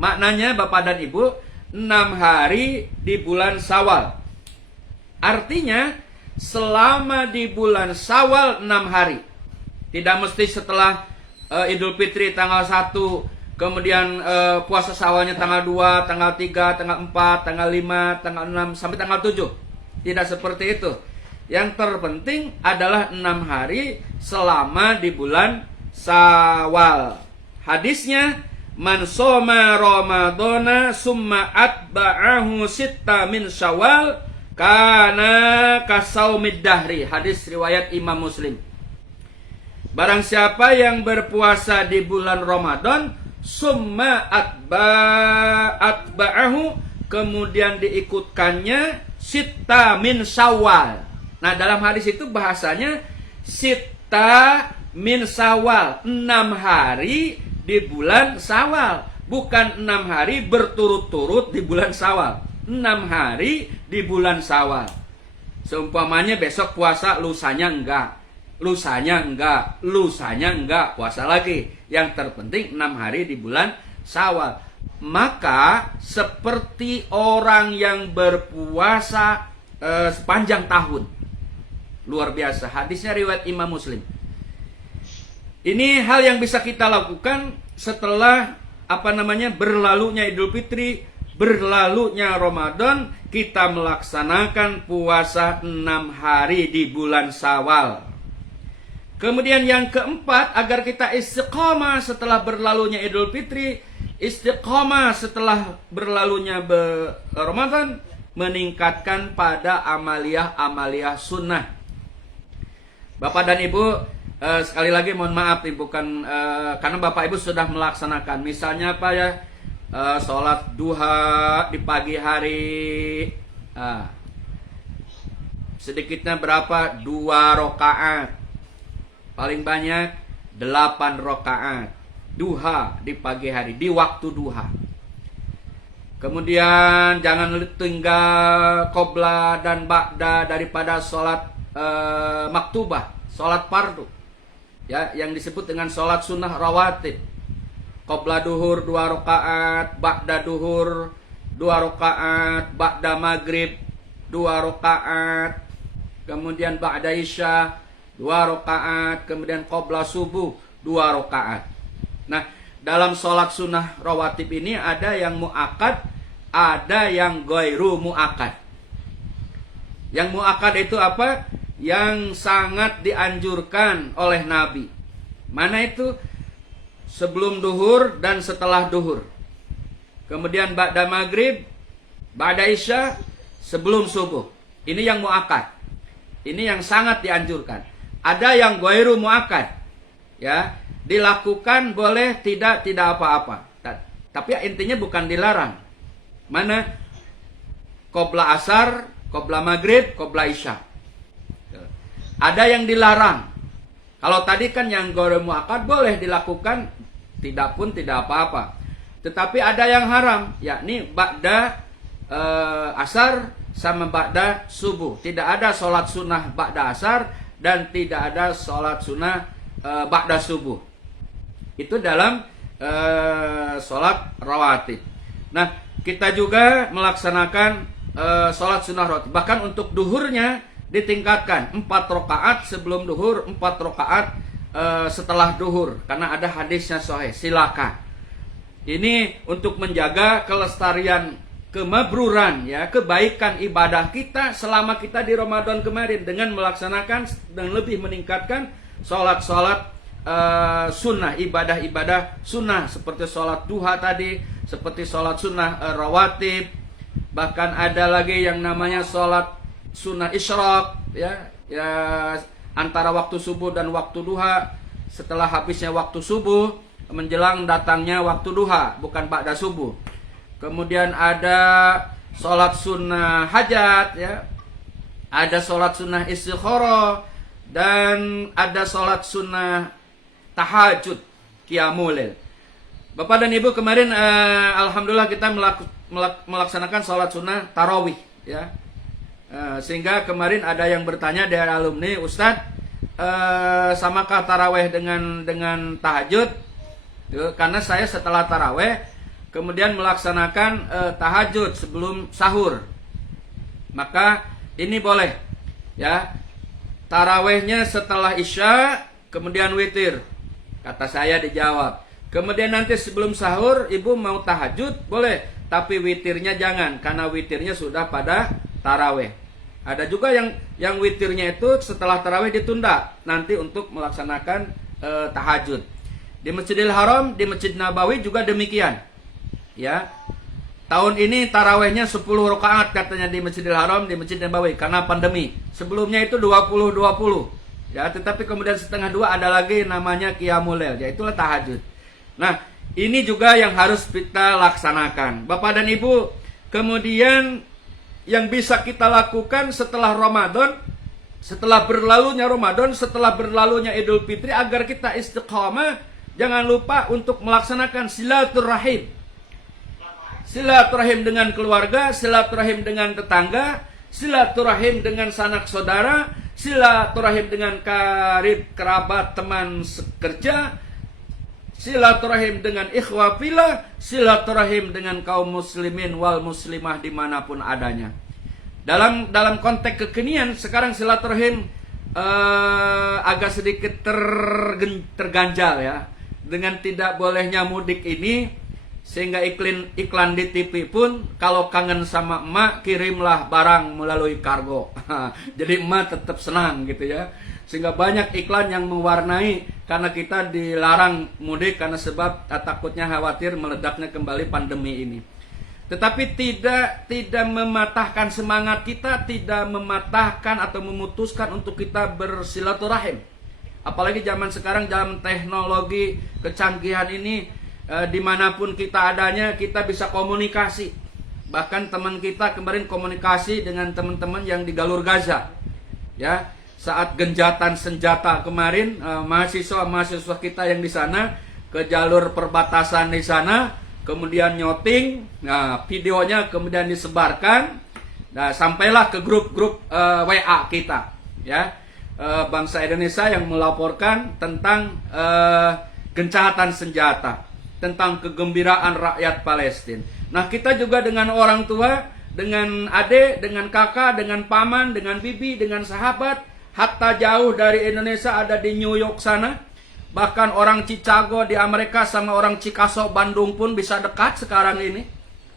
Maknanya Bapak dan Ibu, 6 hari di bulan Syawal. Artinya selama di bulan Syawal 6 hari. Tidak mesti setelah Idul Fitri tanggal 1, kemudian puasa Syawalnya tanggal 2, tanggal 3, tanggal 4, tanggal 5, tanggal 6 sampai tanggal 7. Tidak seperti itu. Yang terpenting adalah 6 hari selama di bulan Syawal. Hadisnya, man shoma Ramadana summa atba'ahu sitta min Syawal kana kasaumid dahri. Hadis riwayat Imam Muslim. Barang siapa yang berpuasa di bulan Ramadan, summa atba'ahu, kemudian diikutkannya sitta min Syawal. Nah, dalam hadis itu bahasanya sitta min Syawal, 6 hari di bulan Syawal, bukan 6 hari berturut-turut di bulan Syawal. 6 hari di bulan Syawal. Seumpamanya besok puasa, lusanya enggak, lusanya enggak, puasa lagi. Yang terpenting 6 hari di bulan Syawal. Maka seperti orang yang berpuasa sepanjang tahun. Luar biasa. Hadisnya riwayat Imam Muslim. Ini hal yang bisa kita lakukan setelah berlalunya Idul Fitri, berlalunya Ramadan, kita melaksanakan puasa 6 hari di bulan Syawal. Kemudian yang keempat, agar kita istiqamah setelah berlalunya Idul Fitri, istiqamah setelah berlalunya Ramadan, meningkatkan pada amaliyah sunnah. Bapak dan Ibu, sekali lagi mohon maaf, bukan karena Bapak Ibu sudah melaksanakan. Misalnya apa ya, sholat duha di pagi hari, sedikitnya berapa? 2 rakaat, paling banyak 8 rakaat duha di pagi hari, di waktu duha. Kemudian jangan tinggal qobla dan ba'da daripada sholat maktubah, sholat fardu, ya, yang disebut dengan sholat sunnah rawatib. Qobla duhur 2 rakaat, ba'da duhur 2 rakaat, ba'da maghrib 2 rakaat, kemudian ba'da isya 2 rakaat, kemudian qobla subuh 2 rakaat. Nah, dalam sholat sunnah rawatib ini ada yang mu'akad, ada yang ghairu mu'akad. Yang mu'akad itu apa? Yang sangat dianjurkan oleh Nabi. Mana itu? Sebelum duhur dan setelah duhur. Kemudian ba'da maghrib, ba'da isya, sebelum subuh. Ini yang mu'akad. Ini yang sangat dianjurkan. Ada yang ghairu mu'akad, ya, dilakukan boleh, tidak apa-apa. Tapi intinya bukan dilarang. Mana? Qobla asar, qobla maghrib, qobla isya. Ada yang dilarang. Kalau tadi kan yang ghairu mu'akkad boleh dilakukan, tidak apa-apa. Tetapi ada yang haram, yakni ba'da asar sama ba'da subuh. Tidak ada sholat sunnah ba'da asar dan tidak ada sholat sunnah ba'da subuh. Itu dalam sholat rawatib. Nah, kita juga melaksanakan sholat sunnah rawatib. Bahkan untuk duhurnya ditingkatkan 4 rakaat sebelum duhur, 4 rakaat setelah duhur, karena ada hadisnya sahih. Silakan. Ini untuk menjaga kelestarian, kemabruran, ya, kebaikan ibadah kita selama kita di Ramadan kemarin dengan melaksanakan dan lebih meningkatkan sholat-sholat sunnah, ibadah-ibadah sunnah seperti sholat duha tadi, seperti sholat sunnah rawatib, bahkan ada lagi yang namanya sholat sunnah isyraq, ya, antara waktu subuh dan waktu duha, setelah habisnya waktu subuh menjelang datangnya waktu duha, bukan ba'da subuh. Kemudian ada sholat sunnah hajat, ya, ada sholat sunnah istikharah, dan ada sholat sunnah tahajud, qiyamul lail. Bapak dan Ibu, kemarin alhamdulillah kita melaksanakan sholat sunnah tarawih, ya. Sehingga kemarin ada yang bertanya dari alumni, Ustadz, samakah tarawih dengan tahajud? Karena saya setelah tarawih kemudian melaksanakan tahajud sebelum sahur, maka ini boleh, ya. Tarawihnya setelah isya kemudian witir, kata saya dijawab. Kemudian nanti sebelum sahur ibu mau tahajud boleh, tapi witirnya jangan, karena witirnya sudah pada tarawih. Ada juga yang witirnya itu setelah tarawih ditunda nanti untuk melaksanakan tahajud. Di Masjidil Haram, di Masjid Nabawi juga demikian, ya. Tahun ini tarawihnya 10 rakaat katanya di Masjidil Haram, di Masjid Nabawi, karena pandemi. Sebelumnya itu 20-20, ya. Tetapi kemudian setengah 2 ada lagi namanya qiyamul lail, ya, itulah tahajud. Nah, ini juga yang harus kita laksanakan, Bapak dan Ibu. Kemudian yang bisa kita lakukan setelah Ramadan, setelah berlalunya Ramadan, setelah berlalunya Idul Fitri, agar kita istiqamah, jangan lupa untuk melaksanakan silaturahim. Silaturahim dengan keluarga, silaturahim dengan tetangga, silaturahim dengan sanak saudara, silaturahim dengan karib, kerabat, teman sekerja, silaturahim dengan ikhwah fillah, silaturahim dengan kaum muslimin wal muslimah dimanapun adanya. Dalam konteks kekinian sekarang silaturahim agak sedikit terganjal, ya, dengan tidak bolehnya mudik ini, sehingga iklan di TV pun kalau kangen sama emak kirimlah barang melalui kargo. Jadi emak tetap senang gitu, ya. Sehingga banyak iklan yang mewarnai, karena kita dilarang mudik karena sebab takutnya khawatir meledaknya kembali pandemi ini. Tetapi tidak mematahkan semangat kita, tidak mematahkan atau memutuskan untuk kita bersilaturahim. Apalagi zaman sekarang, zaman teknologi kecanggihan ini, dimanapun kita adanya kita bisa komunikasi. Bahkan teman kita kemarin komunikasi dengan teman-teman yang di Galur Gaza, ya. Saat genjatan senjata kemarin, mahasiswa kita yang di sana ke jalur perbatasan di sana, kemudian nyoting, nah videonya kemudian disebarkan, nah sampailah ke grup-grup WA kita, ya, bangsa Indonesia yang melaporkan tentang gencatan senjata, tentang kegembiraan rakyat Palestina. Nah, kita juga dengan orang tua, dengan adik, dengan kakak, dengan paman, dengan bibi, dengan sahabat, hatta jauh dari Indonesia, ada di New York sana, bahkan orang Chicago di Amerika sama orang Chicago Bandung pun bisa dekat sekarang ini.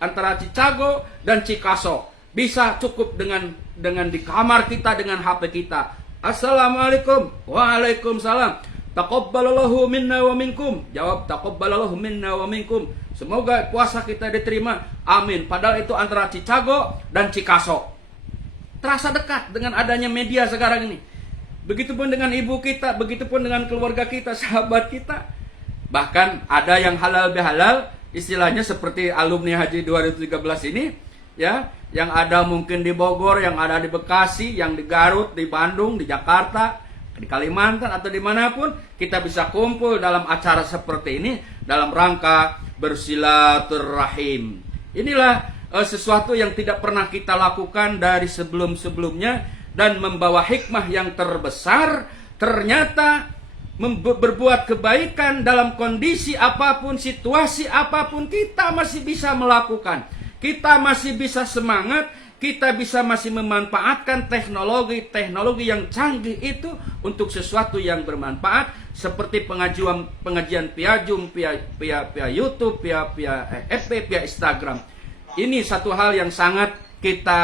Antara Chicago dan Chicago bisa cukup dengan di kamar kita, dengan HP kita. Assalamualaikum. Waalaikumsalam. Taqabbalallahu minna wa minkum. Jawab, taqabbalallahu minna wa minkum. Semoga puasa kita diterima. Amin. Padahal itu antara Chicago dan Chicago. Terasa dekat dengan adanya media sekarang ini. Begitupun dengan ibu kita, begitupun dengan keluarga kita, sahabat kita. Bahkan ada yang halal bihalal, istilahnya seperti alumni Haji 2013 ini, ya, yang ada mungkin di Bogor, yang ada di Bekasi, yang di Garut, di Bandung, di Jakarta, di Kalimantan atau dimanapun, kita bisa kumpul dalam acara seperti ini dalam rangka bersilaturahim. Inilah sesuatu yang tidak pernah kita lakukan dari sebelum-sebelumnya, dan membawa hikmah yang terbesar. Ternyata berbuat kebaikan dalam kondisi apapun, situasi apapun, kita masih bisa melakukan. Kita masih bisa semangat, kita bisa masih memanfaatkan teknologi yang canggih itu untuk sesuatu yang bermanfaat, seperti pengajian via Zoom, via YouTube, via FB, via Instagram. Ini satu hal yang sangat kita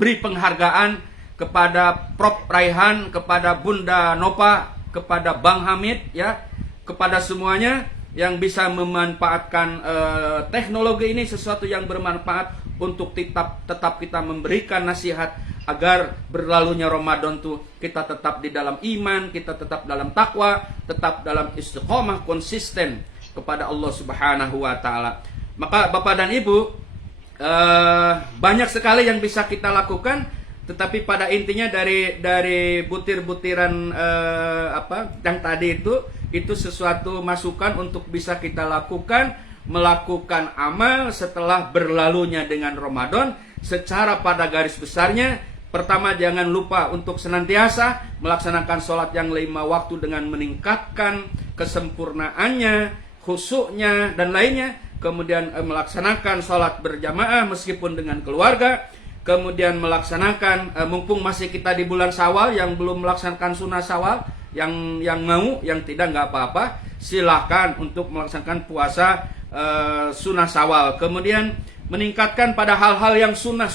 beri penghargaan kepada Prof. Raihan, kepada Bunda Nova, kepada Bang Hamid, ya, kepada semuanya yang bisa memanfaatkan teknologi ini sesuatu yang bermanfaat untuk tetap kita memberikan nasihat agar berlalunya Ramadan tuh kita tetap di dalam iman, kita tetap dalam takwa, tetap dalam istiqomah konsisten kepada Allah Subhanahu wa taala. Maka Bapak dan Ibu, banyak sekali yang bisa kita lakukan, tetapi pada intinya dari butir-butiran yang tadi itu sesuatu masukan untuk bisa kita lakukan, melakukan amal setelah berlalunya dengan Ramadan. Secara pada garis besarnya, pertama jangan lupa untuk senantiasa melaksanakan sholat yang 5 waktu dengan meningkatkan kesempurnaannya, khusyuknya dan lainnya. Kemudian melaksanakan sholat berjamaah meskipun dengan keluarga. Kemudian melaksanakan, mumpung masih kita di bulan Syawal, yang belum melaksanakan sunnah Syawal, yang tidak nggak apa-apa, silahkan untuk melaksanakan puasa sunnah Syawal. Kemudian meningkatkan pada hal-hal yang sunnah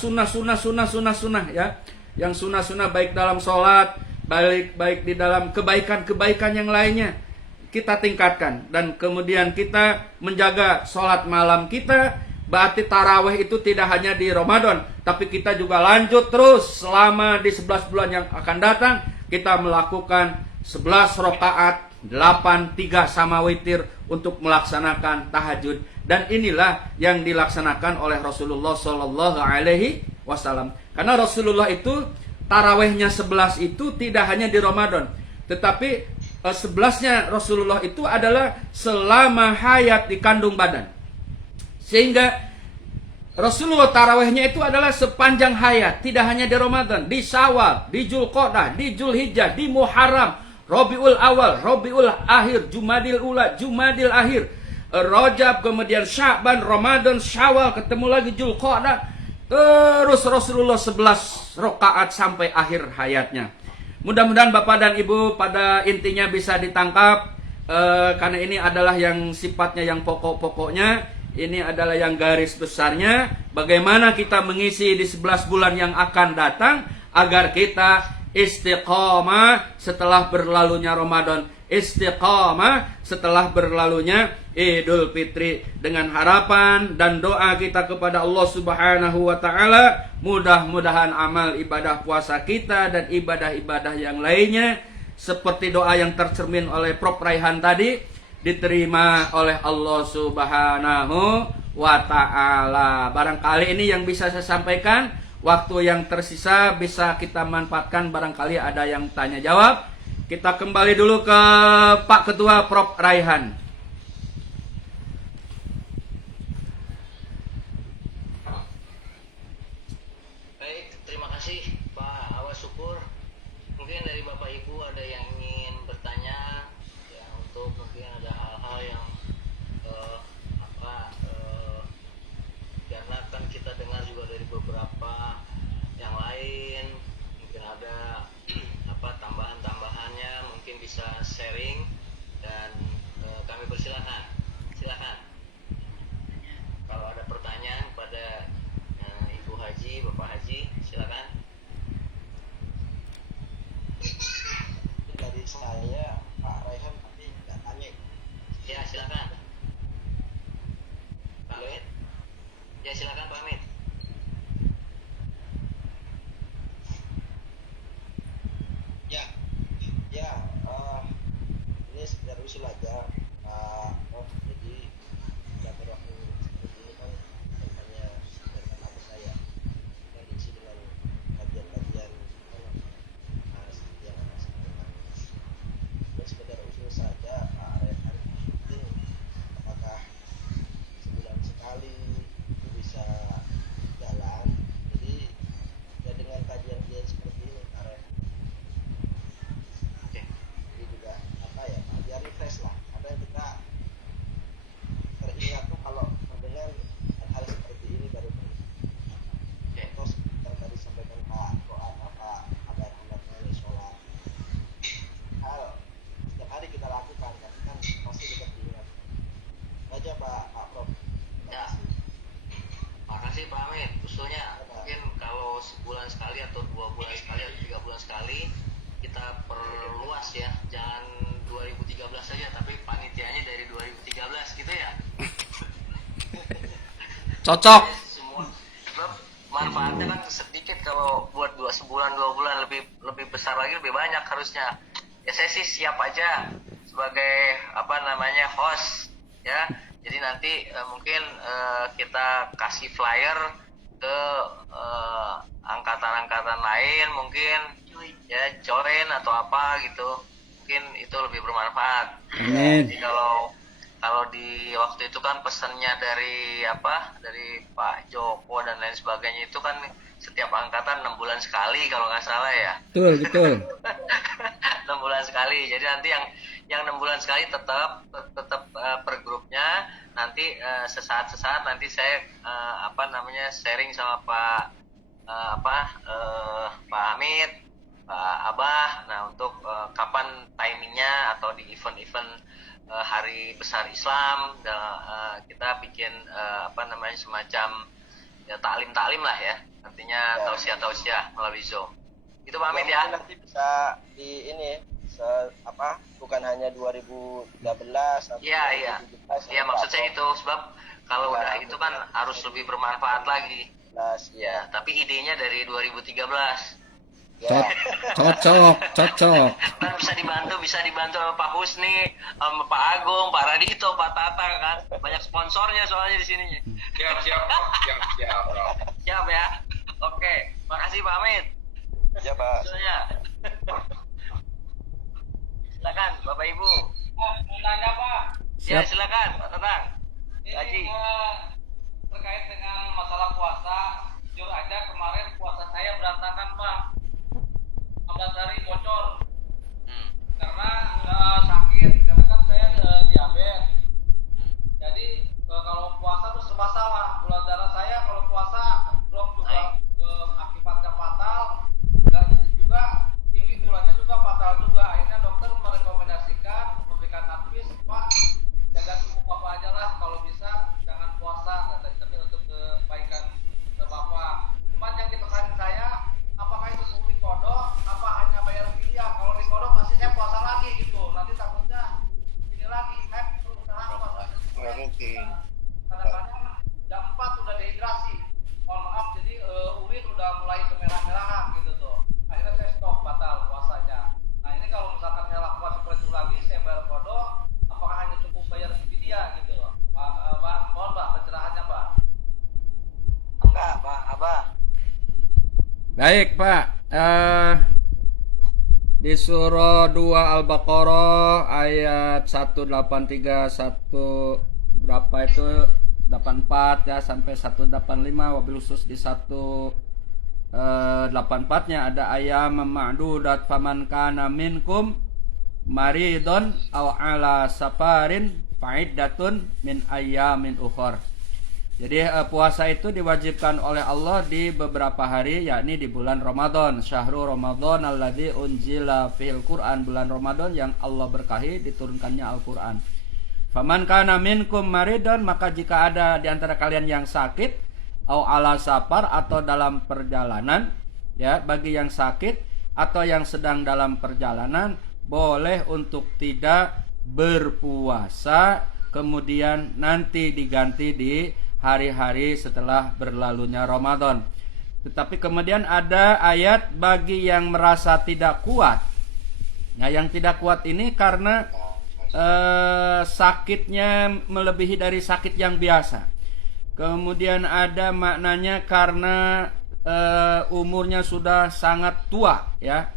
ya, yang sunnah baik dalam sholat, baik di dalam kebaikan yang lainnya kita tingkatkan. Dan kemudian kita menjaga sholat malam kita. Berarti tarawih itu tidak hanya di Ramadan, tapi kita juga lanjut terus selama di 11 bulan yang akan datang. Kita melakukan 11 rakaat, 8, 3 sama witir untuk melaksanakan tahajud. Dan inilah yang dilaksanakan oleh Rasulullah Sallallahu Alaihi Wasallam. Karena Rasulullah itu tarawihnya 11 itu tidak hanya di Ramadan, tetapi 11-nya Rasulullah itu adalah selama hayat di kandung badan. Sehingga Rasulullah tarawihnya itu adalah sepanjang hayat, tidak hanya di Ramadan, di Syawal, di Dzulqa'dah, di Dzulhijjah, di Muharram, Rabiul Awal, Rabiul Akhir, Jumadil Ula, Jumadil Akhir, Rajab, kemudian Sya'ban, Ramadan, Syawal, ketemu lagi Dzulqa'dah. Terus Rasulullah 11 rakaat sampai akhir hayatnya. Mudah-mudahan Bapak dan Ibu pada intinya bisa ditangkap, karena ini adalah yang sifatnya yang pokok-pokoknya. Ini adalah yang garis besarnya, bagaimana kita mengisi di 11 bulan yang akan datang agar kita istiqamah setelah berlalunya Ramadan, istiqamah setelah berlalunya Idul Fitri. Dengan harapan dan doa kita kepada Allah Subhanahu wa taala, mudah-mudahan amal ibadah puasa kita dan ibadah-ibadah yang lainnya seperti doa yang tercermin oleh Prof. Raihan tadi diterima oleh Allah Subhanahu wa ta'ala. Barangkali ini yang bisa saya sampaikan. Waktu yang tersisa bisa kita manfaatkan, barangkali ada yang tanya jawab. Kita kembali dulu ke Pak Ketua Prof. Raihan. Baik, terima kasih Pak Awas Syukur. Mungkin dari Bapak Ibu ada yang ingin bertanya, ya, untuk mungkin ada hal-hal yang karena kan kita dengar juga dari beberapa yang lain, mungkin ada tambahan-tambahannya, mungkin bisa sharing dan kami persilakan. Silakan. Kalau ada pertanyaan pada Ibu Haji, Bapak Haji, silakan. Dari saya, Pak Raihan tadi nggak tanya. Ya, silakan. Pak Hamid. Ya, silakan Pak Hamid. Ini sekedar usul aja, jadi silaturahmi seperti ini kan hanya sekedar kata saya yang diisi dengan kajian-kajian yang akan sampaikan. Dan sekedar usul saja, Pak Raihan, penting apakah sebulan sekali itu bisa jalan. Jadi ya dengan kajian-kajian seperti ini, Pak Raihan, jadi juga biar refresh lah, kadang kita teringat tuh kalau mendengar hal seperti ini baru terus Cocok. Semua sebab manfaatnya kan sedikit kalau buat sebulan 2 bulan, lebih besar lagi, lebih banyak harusnya. Ya saya sih siap aja sebagai host ya. Jadi nanti mungkin kita kasih flyer ke angkatan-angkatan lain mungkin ya, join atau apa gitu, mungkin itu lebih bermanfaat. Amin. Jadi kalau di waktu itu kan pesannya dari Pak Joko dan lain sebagainya itu kan setiap angkatan 6 bulan sekali kalau nggak salah ya. Betul. 6 bulan sekali. Jadi nanti yang 6 bulan sekali tetap per grupnya. Nanti sesaat nanti saya sharing sama Pak Hamid, Pak Abah. Nah, untuk kapan timingnya atau di event-event hari besar Islam, kita bikin semacam ya taklim lah ya. Artinya tausiah melalui Zoom. Itu Pak Hamid ya. Nanti bisa di ini bukan hanya 2013 atau Iya. 2017. Iya, maksud saya itu sebab kalau udah itu kan harus lebih bermanfaat lagi. Ya, tapi idenya dari 2013. Ya. Cocok. Ntar bisa dibantu sama Pak Husni, sama Pak Agung, Pak Radito, Pak Tatang kan. Banyak sponsornya soalnya di sininya. Siap. Bro. Siap ya. Oke, makasih Pak Hamid. Ya, Pak. Soalnya. Silakan Bapak Ibu. Mau nanya Pak, Ya, Siap. silakan Pak Tatang. ini Haji. terkait dengan masalah puasa, jujur aja kemarin puasa saya berantakan Pak, 14 hari bocor karena sakit, karena kan saya diabetes. Jadi kalau puasa tuh serba salah, gula darah saya kalau puasa drop juga, akibatnya fatal, dan juga tinggi gulanya juga fatal juga. Akhirnya dokter merekomendasikan, memberikan advice, Pak, jaga tubuh Bapak aja lah, kalau bisa jangan puasa, kata demi untuk kebaikan Bapak. Cuman yang dipesan saya, apakah itu perlu dikodok, apa hanya bayar fidyah? Kalau dikodok pasti saya puasa lagi gitu, nanti takutnya ini lagi, saya berusaha puasa. Nggak mungkin. Kadang-kadang jam 4 udah dehidrasi, mohon maaf, jadi urin udah mulai kemerah-merahan gitu tuh. Akhirnya saya stop, batal puasanya. Nah ini kalau misalkan saya lakukan seperti itu lagi, saya bayar kodok, apakah hanya cukup bayar fidyah gitu loh? Pak, mohon Pak pencerahannya Pak. Enggak, Pak Abah. Baik, Pak. Di surah 2 Al-Baqarah ayat 183 berapa itu 84 ya sampai 185, wabil khusus di 184-nya ada ayam ma'dudat faman kana minkum maridon aw ala safarin fa'iddatun min ayyamin ukhar. Jadi puasa itu diwajibkan oleh Allah di beberapa hari, yakni di bulan Ramadan. Syahrul Ramadan alladzi unzila fihil Qur'an, bulan Ramadan yang Allah berkahi diturunkannya Al-Qur'an. Faman kana minkum maridon, maka jika ada di antara kalian yang sakit, au ala safar atau dalam perjalanan, ya, bagi yang sakit atau yang sedang dalam perjalanan boleh untuk tidak berpuasa, kemudian nanti diganti di hari-hari setelah berlalunya Ramadan. Tetapi kemudian ada ayat bagi yang merasa tidak kuat. Nah, yang tidak kuat ini karena sakitnya melebihi dari sakit yang biasa. Kemudian ada maknanya karena umurnya sudah sangat tua, ya.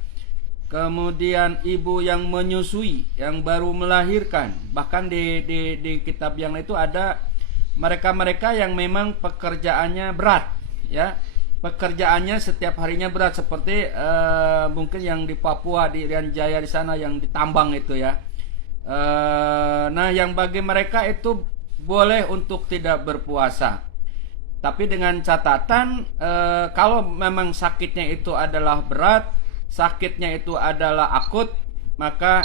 Kemudian ibu yang menyusui, yang baru melahirkan. Bahkan di kitab yang lain itu ada mereka-mereka yang memang pekerjaannya berat, ya, pekerjaannya setiap harinya berat, seperti mungkin yang di Papua, di Irian Jaya di sana yang ditambang itu, ya. Nah, yang bagi mereka itu boleh untuk tidak berpuasa, tapi dengan catatan kalau memang sakitnya itu adalah berat, sakitnya itu adalah akut, maka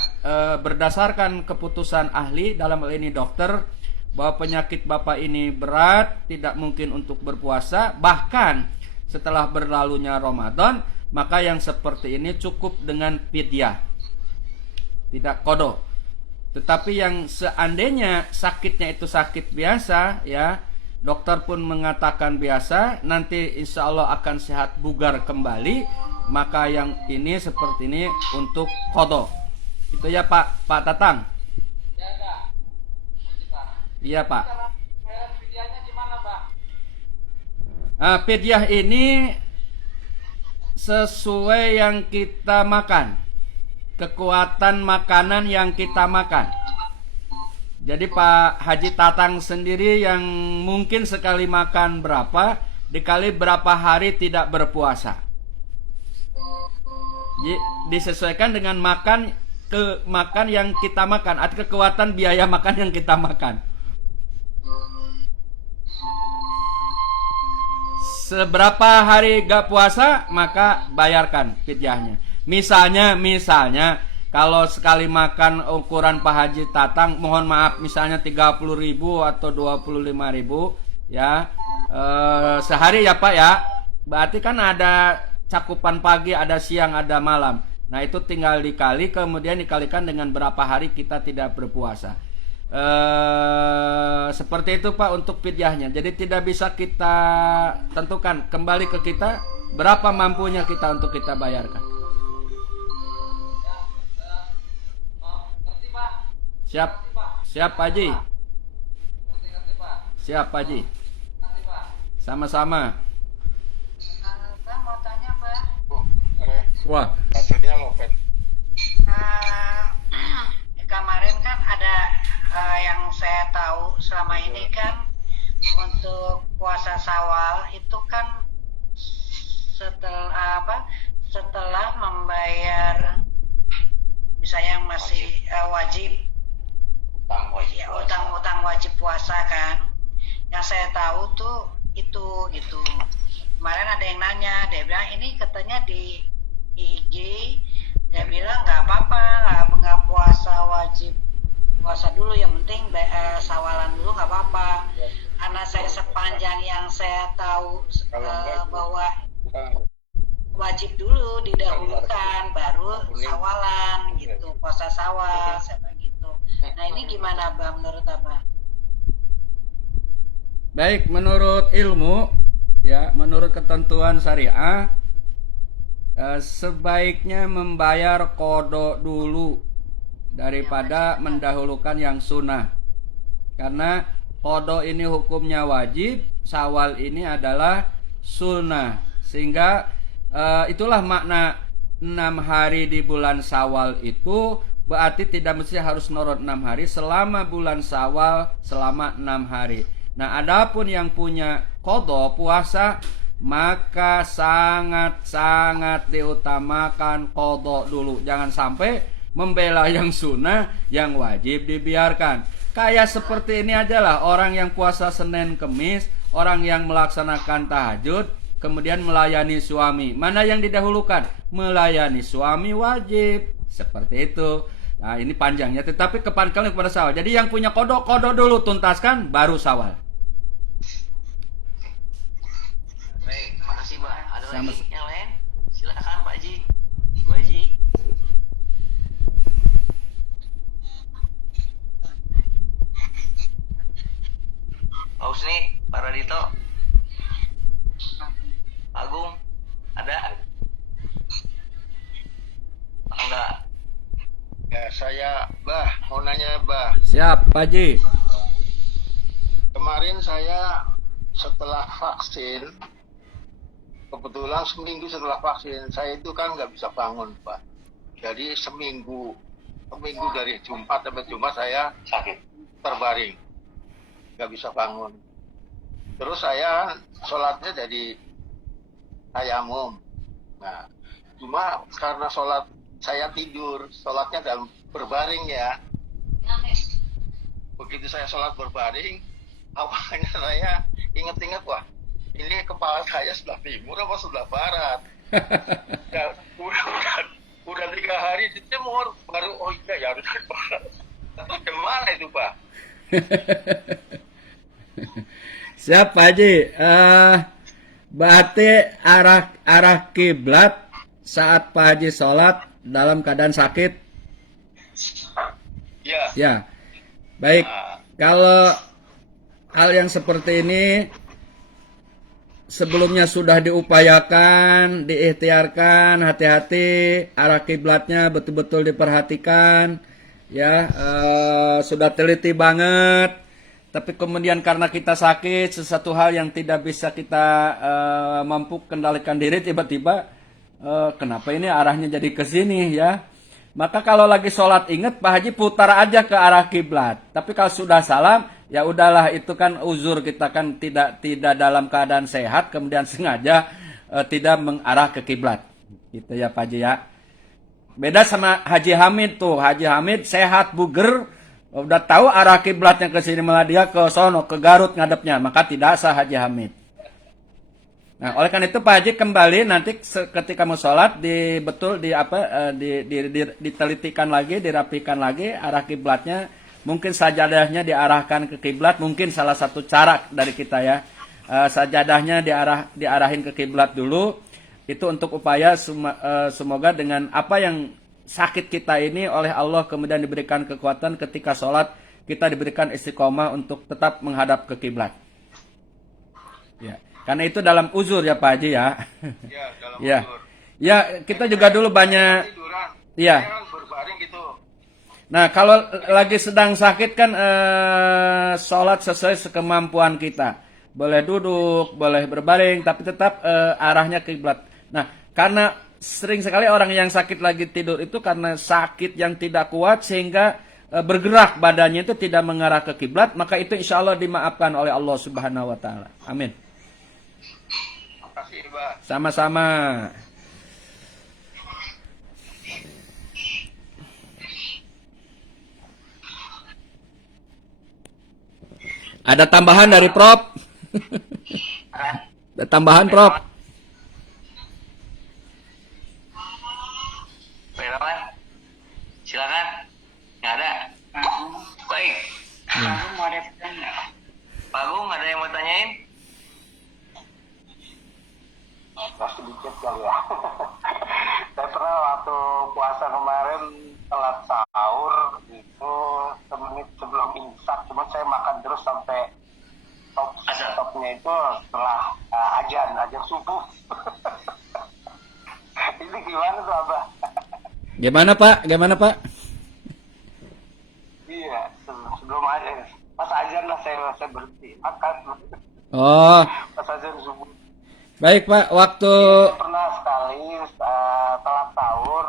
berdasarkan keputusan ahli, dalam hal ini dokter, bahwa penyakit bapak ini berat, tidak mungkin untuk berpuasa, bahkan setelah berlalunya Ramadan, maka yang seperti ini cukup dengan fidyah, tidak qada. Tetapi yang seandainya sakitnya itu sakit biasa, ya, dokter pun mengatakan biasa, nanti insya Allah akan sehat bugar kembali, maka yang ini seperti ini untuk qadha. Itu ya Pak Tatang. Ya, Pak. Nanti, Pak. Iya Pak. Cara bayar fidyahnya gimana, Pak? Fidyah ini sesuai yang kita makan, kekuatan makanan yang kita makan. Jadi Pak Haji Tatang sendiri yang mungkin sekali makan berapa, dikali berapa hari tidak berpuasa. Disesuaikan dengan makan yang kita makan, atau kekuatan biaya makan yang kita makan. Seberapa hari gak puasa, maka bayarkan fidyahnya. Misalnya kalau sekali makan ukuran Pak Haji Tatang, mohon maaf, misalnya 30.000 atau 25.000 ya, sehari ya Pak ya. Berarti kan ada cakupan pagi, ada siang, ada malam. Nah itu tinggal dikali, kemudian dikalikan dengan berapa hari kita tidak berpuasa. Seperti itu Pak untuk fidyahnya. Jadi tidak bisa kita tentukan, kembali ke kita berapa mampunya kita untuk kita bayarkan. Ngerti, Pak? Siap, siap Pak Haji. Ngerti, Pak? Siap Pak Haji. Ngerti, Pak? Sama-sama. Bang mau tanya Bang. Wah, Maksudnya Loven. Kemarin kan ada yang saya tahu selama ini kan untuk puasa Syawal itu kan setelah membayar misalnya yang masih wajib utang wajib puasa kan. Yang saya tahu tuh itu gitu. Kemarin ada yang nanya, dia bilang ini katanya di IG, dia bilang nggak apa-apa, nggak puasa dulu, yang penting sawalan dulu nggak apa-apa. Karena saya sepanjang yang saya tahu bahwa wajib dulu didahulukan, baru sawalan gitu, puasa sawal, gitu. Nah ini gimana Bang menurut Abang? baik, menurut ilmu ya, menurut ketentuan syariah, sebaiknya membayar qadha dulu daripada mendahulukan yang sunnah. Karena qadha ini hukumnya wajib, Syawal ini adalah sunnah. Sehingga itulah makna 6 hari di bulan Syawal itu berarti tidak mesti harus nurut 6 hari selama bulan Syawal selama 6 hari. Nah, adapun yang punya qadha puasa, maka sangat-sangat diutamakan qadha dulu. Jangan sampai membela yang sunnah, yang wajib dibiarkan. Kayak seperti ini aja lah, orang yang puasa Senin Kemis, orang yang melaksanakan tahajud, kemudian melayani suami. Mana yang didahulukan? Melayani suami wajib. Seperti itu. Nah ini panjangnya, tetapi kepada Syawal. Jadi yang punya qadha dulu tuntaskan, baru Syawal. Baik, makasih Pak. Ada Sama- lagi yang lain? Silakan Pak Haji. Bu Haji. Pak Husni, Pak Radito, Pak Agung, ada? Enggak. Ya, saya mau nanya Siap, Pak Haji. kemarin saya setelah vaksin, kebetulan seminggu setelah vaksin, saya itu kan nggak bisa bangun Pak. Jadi seminggu dari Jumat sampai Jumat saya sakit, terbaring, nggak bisa bangun. Terus saya sholatnya jadi tayamum. Nah, cuma karena saya tidur, sholatnya dalam berbaring ya. Begitu saya sholat berbaring, awalnya saya ingat-ingat, wah ini kepala saya sebelah timur apa sebelah barat. Ya, udah 3 hari di timur, baru oh iya ya harus ke barat. Itu gimana itu Pak? Siap, Pak Haji. Berarti arah kiblat saat Pak Haji sholat dalam keadaan sakit. Ya. Ya, baik. Nah, Kalau hal yang seperti ini sebelumnya sudah diupayakan, diikhtiarkan, hati-hati, arah kiblatnya betul-betul diperhatikan, ya, sudah teliti banget. Tapi kemudian karena kita sakit, sesuatu hal yang tidak bisa kita mampu kendalikan diri, tiba-tiba kenapa ini arahnya jadi ke sini, ya. Maka kalau lagi sholat ingat Pak Haji putar aja ke arah kiblat. Tapi kalau sudah salam, ya udahlah, itu kan uzur, kita kan tidak dalam keadaan sehat kemudian sengaja tidak mengarah ke kiblat. Gitu ya Pak Haji ya. Beda sama Haji Hamid tuh. Haji Hamid sehat buger, udah tahu arah kiblatnya ke sini, malah dia ke sono, ke Garut ngadepnya, maka tidak sah Haji Hamid. Nah, oleh karena itu Pak Haji kembali nanti ketika mau sholat ditelitikan lagi, dirapikan lagi arah kiblatnya. Mungkin sajadahnya diarahkan ke kiblat, mungkin salah satu cara dari kita ya. Sajadahnya diarahin ke kiblat dulu. Itu untuk upaya semoga dengan apa yang sakit kita ini oleh Allah kemudian diberikan kekuatan ketika sholat, kita diberikan istiqomah untuk tetap menghadap ke kiblat. Ya. Karena itu dalam uzur ya Pak Haji ya. Ya, dalam Ya. uzur. Ya, kita juga dulu banyak. Tiduran. Iya. Saya kan berbaring gitu. Nah, kalau lagi sedang sakit kan sholat sesuai sekemampuan kita. Boleh duduk, boleh berbaring, tapi tetap arahnya ke kiblat. Nah, karena sering sekali orang yang sakit lagi tidur itu karena sakit yang tidak kuat sehingga bergerak badannya itu tidak mengarah ke kiblat, maka itu insya Allah dimaafkan oleh Allah Subhanahu wa taala. Amin. Makasih, Pak. Sama-sama. Ada tambahan dari Prof? Ada tambahan Prof? Relawan, silakan. Nggak ada. Baik. Aku mau ada pertanyaan. Pak Agung, ada yang mau tanyain? Sedikit kali ya. Saya pernah waktu puasa kemarin telat sahur itu semenit sebelum imsak, cuma saya makan terus sampai stopnya itu setelah ajan subuh. Ini gimana tuh Abah? Gimana Pak? Gimana Pak? Iya, sebelum ajan, pas ajan lah saya berhenti makan. Oh, Pas ajan subuh. baik Pak. Waktu Saya pernah sekali telat sahur.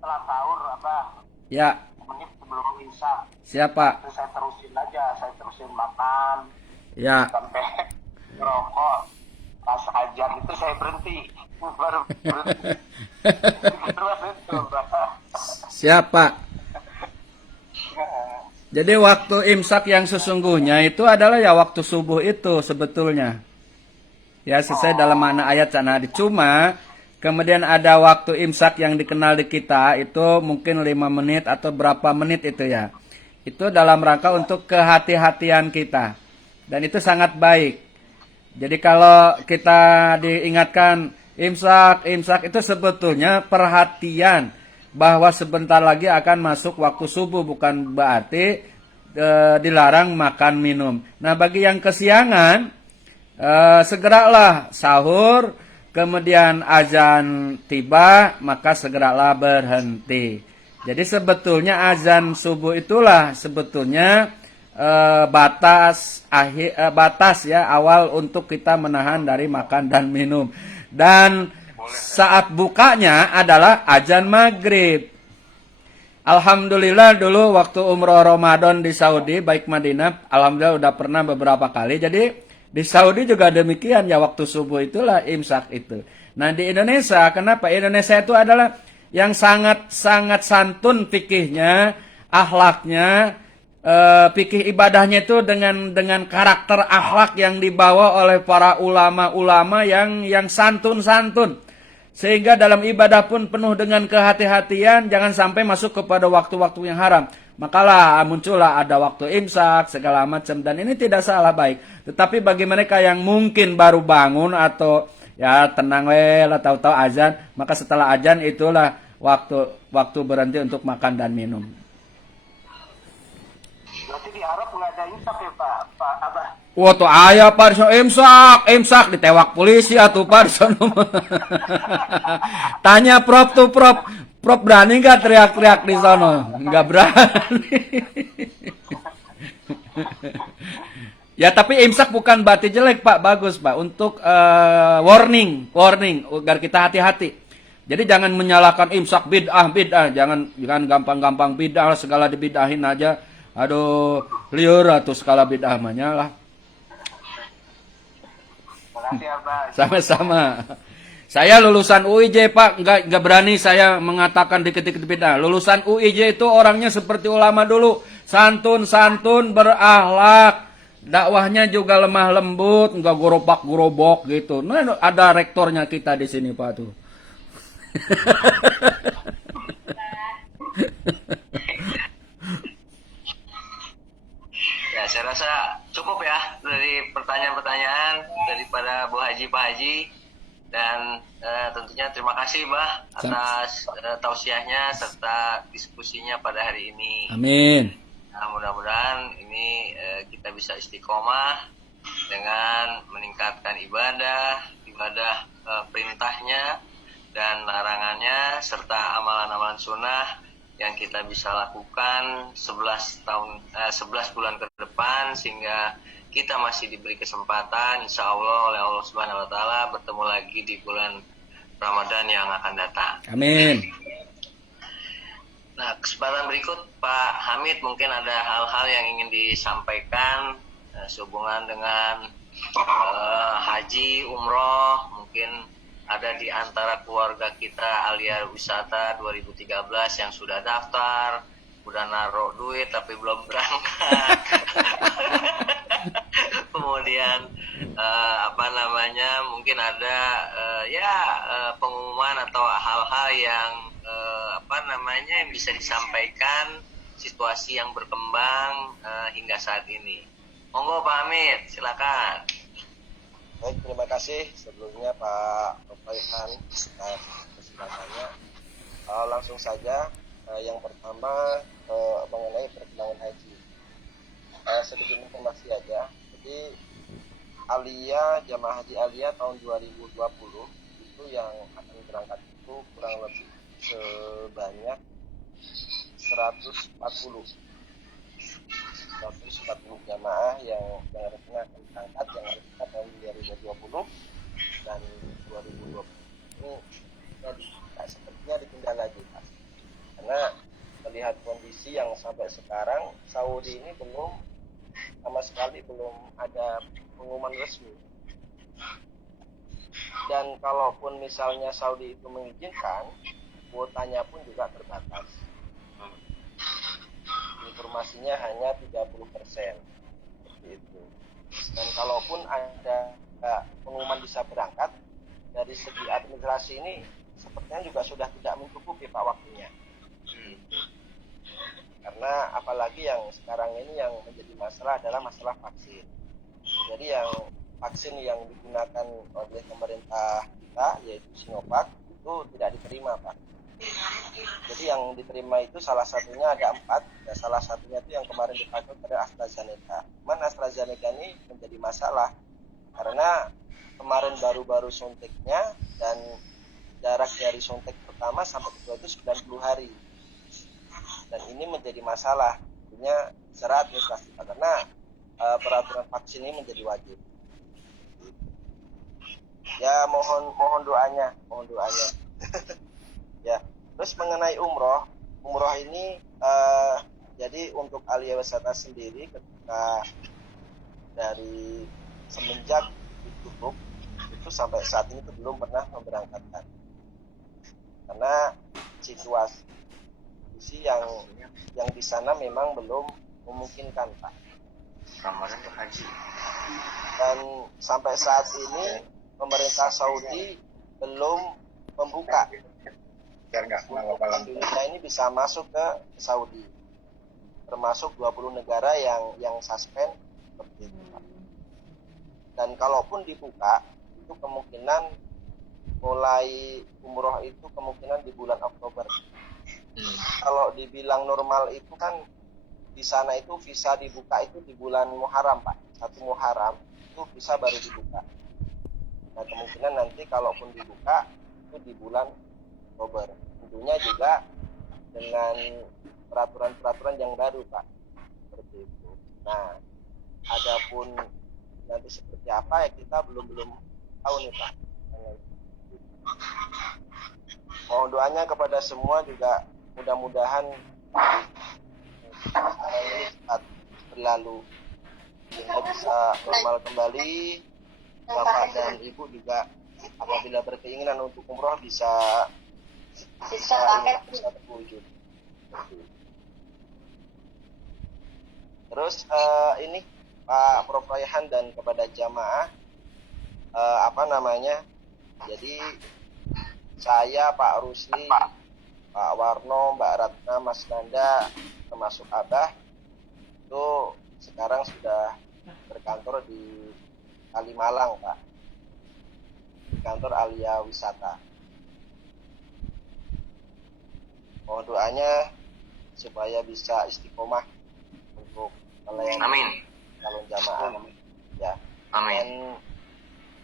Telat sahur apa? ya, Menit sebelum imsak. siapa? Terus saya terusin makan Ya. sampai ngerokok. Pas ajan itu saya berhenti, baru berhenti. Terus itu, Mbak. Siapa? Jadi waktu imsak yang sesungguhnya itu adalah ya waktu subuh itu sebetulnya. Ya sesuai dalam makna ayat sana. Cuma kemudian ada waktu imsak yang dikenal di kita itu mungkin 5 menit atau berapa menit itu ya. Itu dalam rangka untuk kehati-hatian kita. Dan itu sangat baik. Jadi kalau kita diingatkan imsak itu sebetulnya perhatian bahwa sebentar lagi akan masuk waktu subuh, bukan berarti dilarang makan minum. Nah bagi yang kesiangan, segeralah sahur, kemudian azan tiba, maka segeralah berhenti. Jadi sebetulnya azan subuh itulah sebetulnya batas ya awal untuk kita menahan dari makan dan minum. Dan saat bukanya adalah azan maghrib. Alhamdulillah dulu waktu umroh Ramadan di Saudi, baik Madinah, alhamdulillah udah pernah beberapa kali. Jadi di Saudi juga demikian ya, waktu subuh itulah imsak itu. Nah di Indonesia, kenapa? Indonesia itu adalah yang sangat santun fikihnya, akhlaknya, fikih ibadahnya itu dengan karakter akhlak yang dibawa oleh para ulama-ulama yang santun-santun. Sehingga dalam ibadah pun penuh dengan kehati-hatian, jangan sampai masuk kepada waktu-waktu yang haram. Makalah muncullah ada waktu imsak, segala macam. Dan ini tidak salah, baik. Tetapi bagi mereka yang mungkin baru bangun atau ya tenang lah tahu-tahu azan, maka setelah azan itulah waktu berhenti untuk makan dan minum. Berarti di Arab nggak ada imsak ya Pak Abah? Wah tuh ayah parso imsak ditewak polisi atuh parso. Tanya Prof tuh Prof berani nggak teriak-teriak di sono? Nggak berani. Ya tapi imsak bukan berarti jelek Pak, bagus Pak untuk warning agar kita hati-hati. Jadi jangan menyalahkan imsak bid'ah, jangan gampang-gampang bid'ah segala dibidahin aja. Aduh, liur atau segala bid'ah mahnya lah. Makasih Abah. Sama-sama. Saya lulusan UIJ Pak, nggak berani saya mengatakan dikit-dikit bid'ah. Lulusan UIJ itu orangnya seperti ulama dulu, santun, berakhlak. Dakwahnya juga lemah lembut, nggak gerobak-gerobok gitu. Nah, ada rektornya kita di sini Pak tuh. Ya, saya rasa cukup ya dari pertanyaan-pertanyaan daripada Bu Haji, Pak Haji. Dan tentunya terima kasih Bah atas tausiahnya serta diskusinya pada hari ini. Amin. Nah, mudah-mudahan ini kita bisa istiqomah dengan meningkatkan ibadah perintahnya dan larangannya serta amalan-amalan sunnah yang kita bisa lakukan 11 bulan ke depan sehingga kita masih diberi kesempatan insya Allah oleh Allah Subhanahu wa taala bertemu lagi di bulan Ramadan yang akan datang. Amin. Nah, kesempatan berikut Pak Hamid mungkin ada hal-hal yang ingin disampaikan sehubungan dengan haji, umroh, mungkin ada di antara keluarga kita Alia Wisata 2013 yang sudah daftar, udah naruh duit tapi belum berangkat. Kemudian mungkin ada pengumuman atau hal-hal yang yang bisa disampaikan situasi yang berkembang hingga saat ini. Monggo Pak Hamid, silakan. Baik, terima kasih sebelumnya Pak Raihan atas kesempatannya. Langsung saja, yang pertama mengenai perkembangan haji. Sedikit informasi aja. Jadi jamaah haji Alia tahun 2020 itu yang akan berangkat itu kurang lebih sebanyak 140 jamaah yang rencana akan berangkat yang rencana tahun 2020 dan 2020 ini sepertinya ditunda lagi Pak. Karena melihat kondisi yang sampai sekarang Saudi ini sama sekali belum ada pengumuman resmi. Dan kalaupun misalnya Saudi itu mengizinkan, kuotanya pun juga terbatas. Informasinya hanya 30%. Seperti itu. Dan kalaupun ada pengumuman bisa berangkat, dari segi administrasi ini sepertinya juga sudah tidak mencukupi Pak waktunya. Karena apalagi yang sekarang ini yang menjadi masalah adalah masalah vaksin. Jadi yang vaksin yang digunakan oleh pemerintah kita yaitu Sinovac itu tidak diterima Pak. Jadi yang diterima itu salah satunya ada 4, dan salah satunya itu yang kemarin dipakai pada AstraZeneca. Cuman AstraZeneca ini menjadi masalah karena kemarin baru-baru suntiknya dan jarak dari suntik pertama sampai kedua itu 90 hari. Dan ini menjadi masalah, tentunya secara administrasi karena peraturan vaksin ini menjadi wajib. Ya mohon doanya. Ya, terus mengenai umroh ini jadi untuk Alia Wisata sendiri ketika dari semenjak ditutup itu sampai saat ini itu belum pernah memberangkatkan karena situasi yang di sana memang belum memungkinkan Pak. Ramadan ke haji. Dan sampai saat ini pemerintah Saudi belum membuka. Alhamdulillah ini bisa masuk ke Saudi. Termasuk 20 negara yang suspend seperti itu Pak. Dan kalaupun dibuka itu kemungkinan mulai umroh itu kemungkinan di bulan Oktober. Kalau dibilang normal itu kan di sana itu visa dibuka itu di bulan Muharram Pak, 1 Muharram itu visa baru dibuka. Nah kemungkinan nanti kalaupun dibuka itu di bulan Oktober, tentunya juga dengan peraturan-peraturan yang baru Pak, seperti itu. Nah adapun nanti seperti apa ya kita belum tahu nih Pak. Mohon doanya kepada semua juga, mudah-mudahan sekarang ini cepat berlalu sehingga bisa normal kembali. Bapak dan Ibu juga apabila berkeinginan untuk umroh bisa terwujud. Terus ini Pak Prof Raihan dan kepada jamaah jadi saya, Pak Rusli, Pak Warno, Mbak Ratna, Mas Nanda, termasuk Abah itu sekarang sudah berkantor di Kalimalang Pak, di kantor Alia Wisata. Mohon doanya supaya bisa istiqomah untuk melayani calon jamaah. Ya. Amin. Dan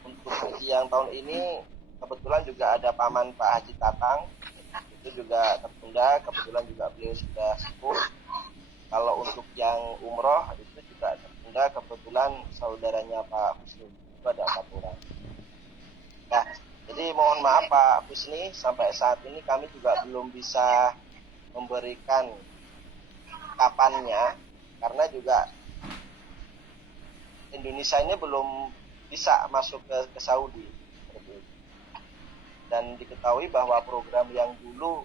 untuk haji yang tahun ini kebetulan juga ada paman Pak Haji Tatang, itu juga tertunda, kebetulan juga beliau sudah sepuh. Kalau untuk yang umroh itu juga tertunda, kebetulan saudaranya Pak Husni itu ada 4 orang. Nah, jadi mohon maaf Pak Husni, sampai saat ini kami juga belum bisa memberikan kapannya, karena juga Indonesia ini belum bisa masuk ke Saudi. Dan diketahui bahwa program yang dulu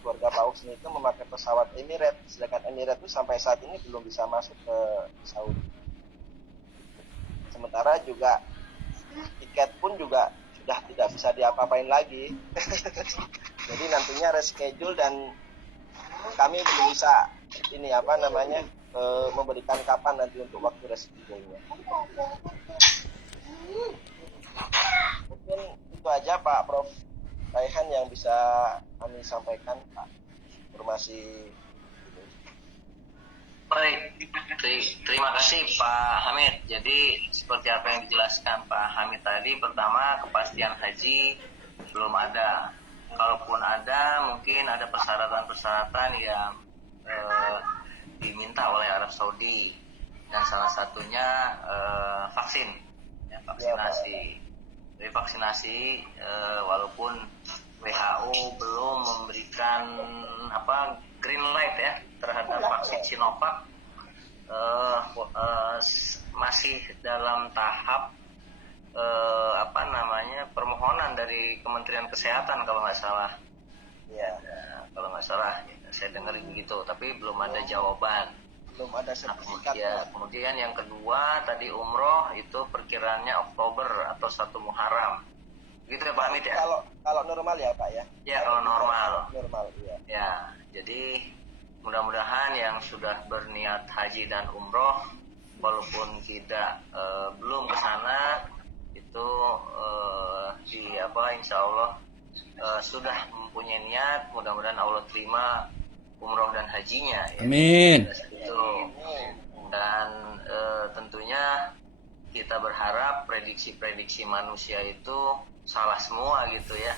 keluarga Pak Husni itu memakai pesawat Emirates, sedangkan Emirates itu sampai saat ini belum bisa masuk ke Saudi. Sementara juga tiket pun juga sudah tidak bisa diapa-apain lagi. Jadi nantinya reschedule dan kami belum bisa memberikan kapan nanti untuk waktu reschedule-nya. Mungkin itu aja Pak Prof Raihan yang bisa kami sampaikan Pak, informasi. Baik, terima kasih Pak Hamid. Jadi seperti apa yang dijelaskan Pak Hamid tadi, pertama kepastian haji belum ada. Kalaupun ada, mungkin ada persyaratan-persyaratan yang diminta oleh Arab Saudi, dan salah satunya vaksin, ya, vaksinasi. Dari vaksinasi, walaupun WHO belum memberikan green light ya terhadap vaksin Sinovac, masih dalam tahap permohonan dari Kementerian Kesehatan kalau nggak salah. Ya. Kalau nggak salah, saya dengar begitu, tapi belum ada jawaban. Belum ada sertifikat. Kemudian yang kedua tadi umroh itu perkiraannya Oktober atau 1 Muharram. Gitu ya Pak Hamid ya? Kalau normal ya Pak ya? Ya, kalau normal. Normal, iya. Ya, jadi mudah-mudahan yang sudah berniat haji dan umroh, walaupun tidak belum ke sana, itu insya Allah sudah mempunyai niat, mudah-mudahan Allah terima umroh dan hajinya. Ya. Amin. Dan tentunya kita berharap prediksi-prediksi manusia itu salah semua gitu ya.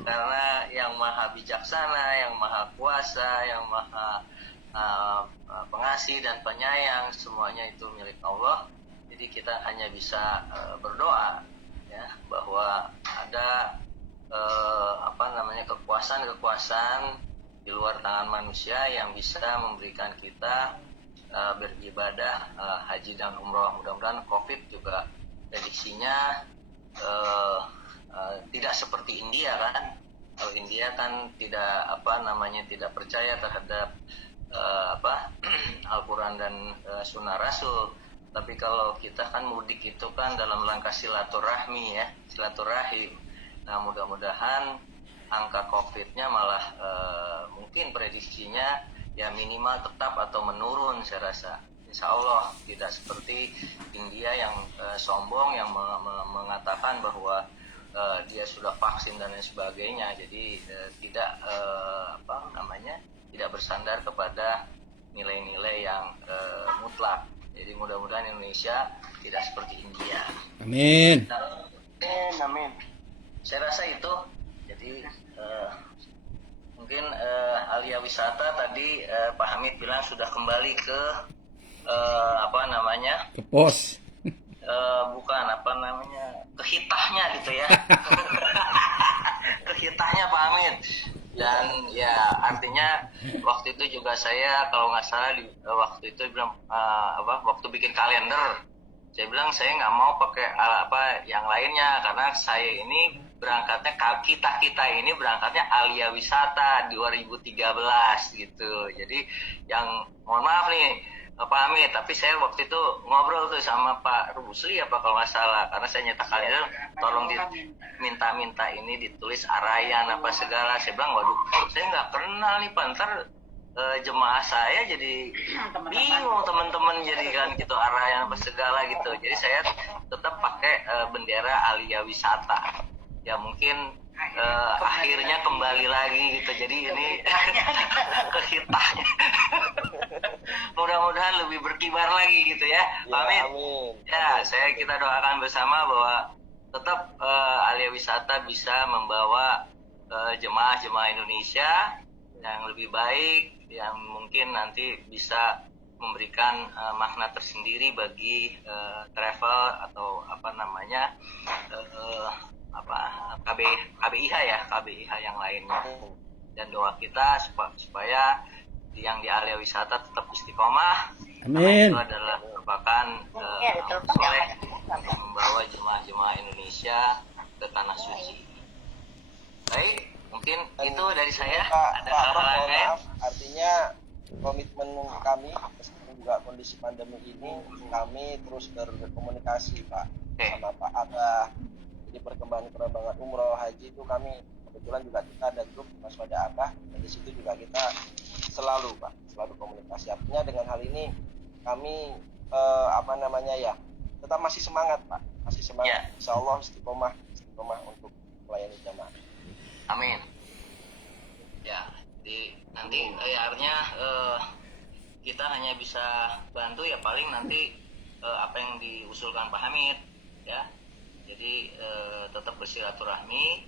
Karena yang maha bijaksana, yang maha kuasa, yang maha pengasih dan penyayang, semuanya itu milik Allah. Jadi kita hanya bisa berdoa ya bahwa ada kekuasaan di luar tangan manusia yang bisa memberikan kita beribadah haji dan umroh. Mudah-mudahan COVID juga prediksinya tidak seperti India kan. Kalau India kan tidak percaya terhadap Al-Quran dan Sunnah Rasul. Tapi kalau kita kan mudik itu kan dalam rangka silaturahmi ya, silaturahim. Nah mudah-mudahan angka COVID-nya malah mungkin prediksinya ya minimal tetap atau menurun, saya rasa. Insya Allah tidak seperti India yang sombong, yang mengatakan bahwa dia sudah vaksin dan lain sebagainya, jadi tidak tidak bersandar kepada nilai-nilai yang mutlak. Jadi mudah-mudahan Indonesia tidak seperti India. Amin. Amin. Saya rasa itu. Jadi mungkin Alia Wisata tadi Pak Hamid bilang sudah kembali ke Ke pos. bukan ke hitahnya gitu ya. Ke hitahnya Pak Hamid. Dan ya artinya waktu itu juga saya kalau nggak salah waktu itu bilang waktu bikin kalender saya bilang saya nggak mau pakai yang lainnya karena saya ini berangkatnya kita ini berangkatnya Alia Wisata 2013 gitu. Jadi yang mohon maaf nih Pak Hamid, tapi saya waktu itu ngobrol tuh sama Pak Rusli apa kalau nggak salah, karena saya nyetak kalender, tolong minta ini ditulis Arayan apa segala. Saya bilang, waduh, saya nggak kenal nih Pak, ntar jemaah saya jadi bingung teman-teman jadi kan gitu Arayan apa segala gitu. Jadi saya tetap pakai bendera Alia Wisata. Ya mungkin akhirnya kembali lagi gitu. Jadi ini ke hitahnya. Mudah-mudahan lebih berkibar lagi gitu ya. Amin. Ya, kita doakan bersama bahwa tetap Alia Wisata bisa membawa jemaah-jemaah Indonesia yang lebih baik, yang mungkin nanti bisa memberikan makna tersendiri bagi travel atau KBIH yang lainnya. Dan doa kita supaya yang di Alia Wisata tetap istiqomah. Amin. Itu adalah merupakan soleh untuk membawa jemaah-jemaah Indonesia ke tanah suci. Baik, mungkin itu dari saya. Ada hal-hal lain? Artinya komitmen kami meskipun juga kondisi pandemi ini kami terus berkomunikasi Pak sama Pak Aga. Jadi perkembangan umroh haji itu kami kebetulan juga kita ada grup Mas Wada Abah, dan di situ juga kita selalu komunikasi. Artinya dengan hal ini kami tetap masih semangat Pak, masih semangat. Insya Allah istiqomah untuk melayani jamaah. Amin. Ya, nanti artinya kita hanya bisa bantu ya paling nanti apa yang diusulkan Pak Hamid ya. Jadi tetap bersilaturahmi.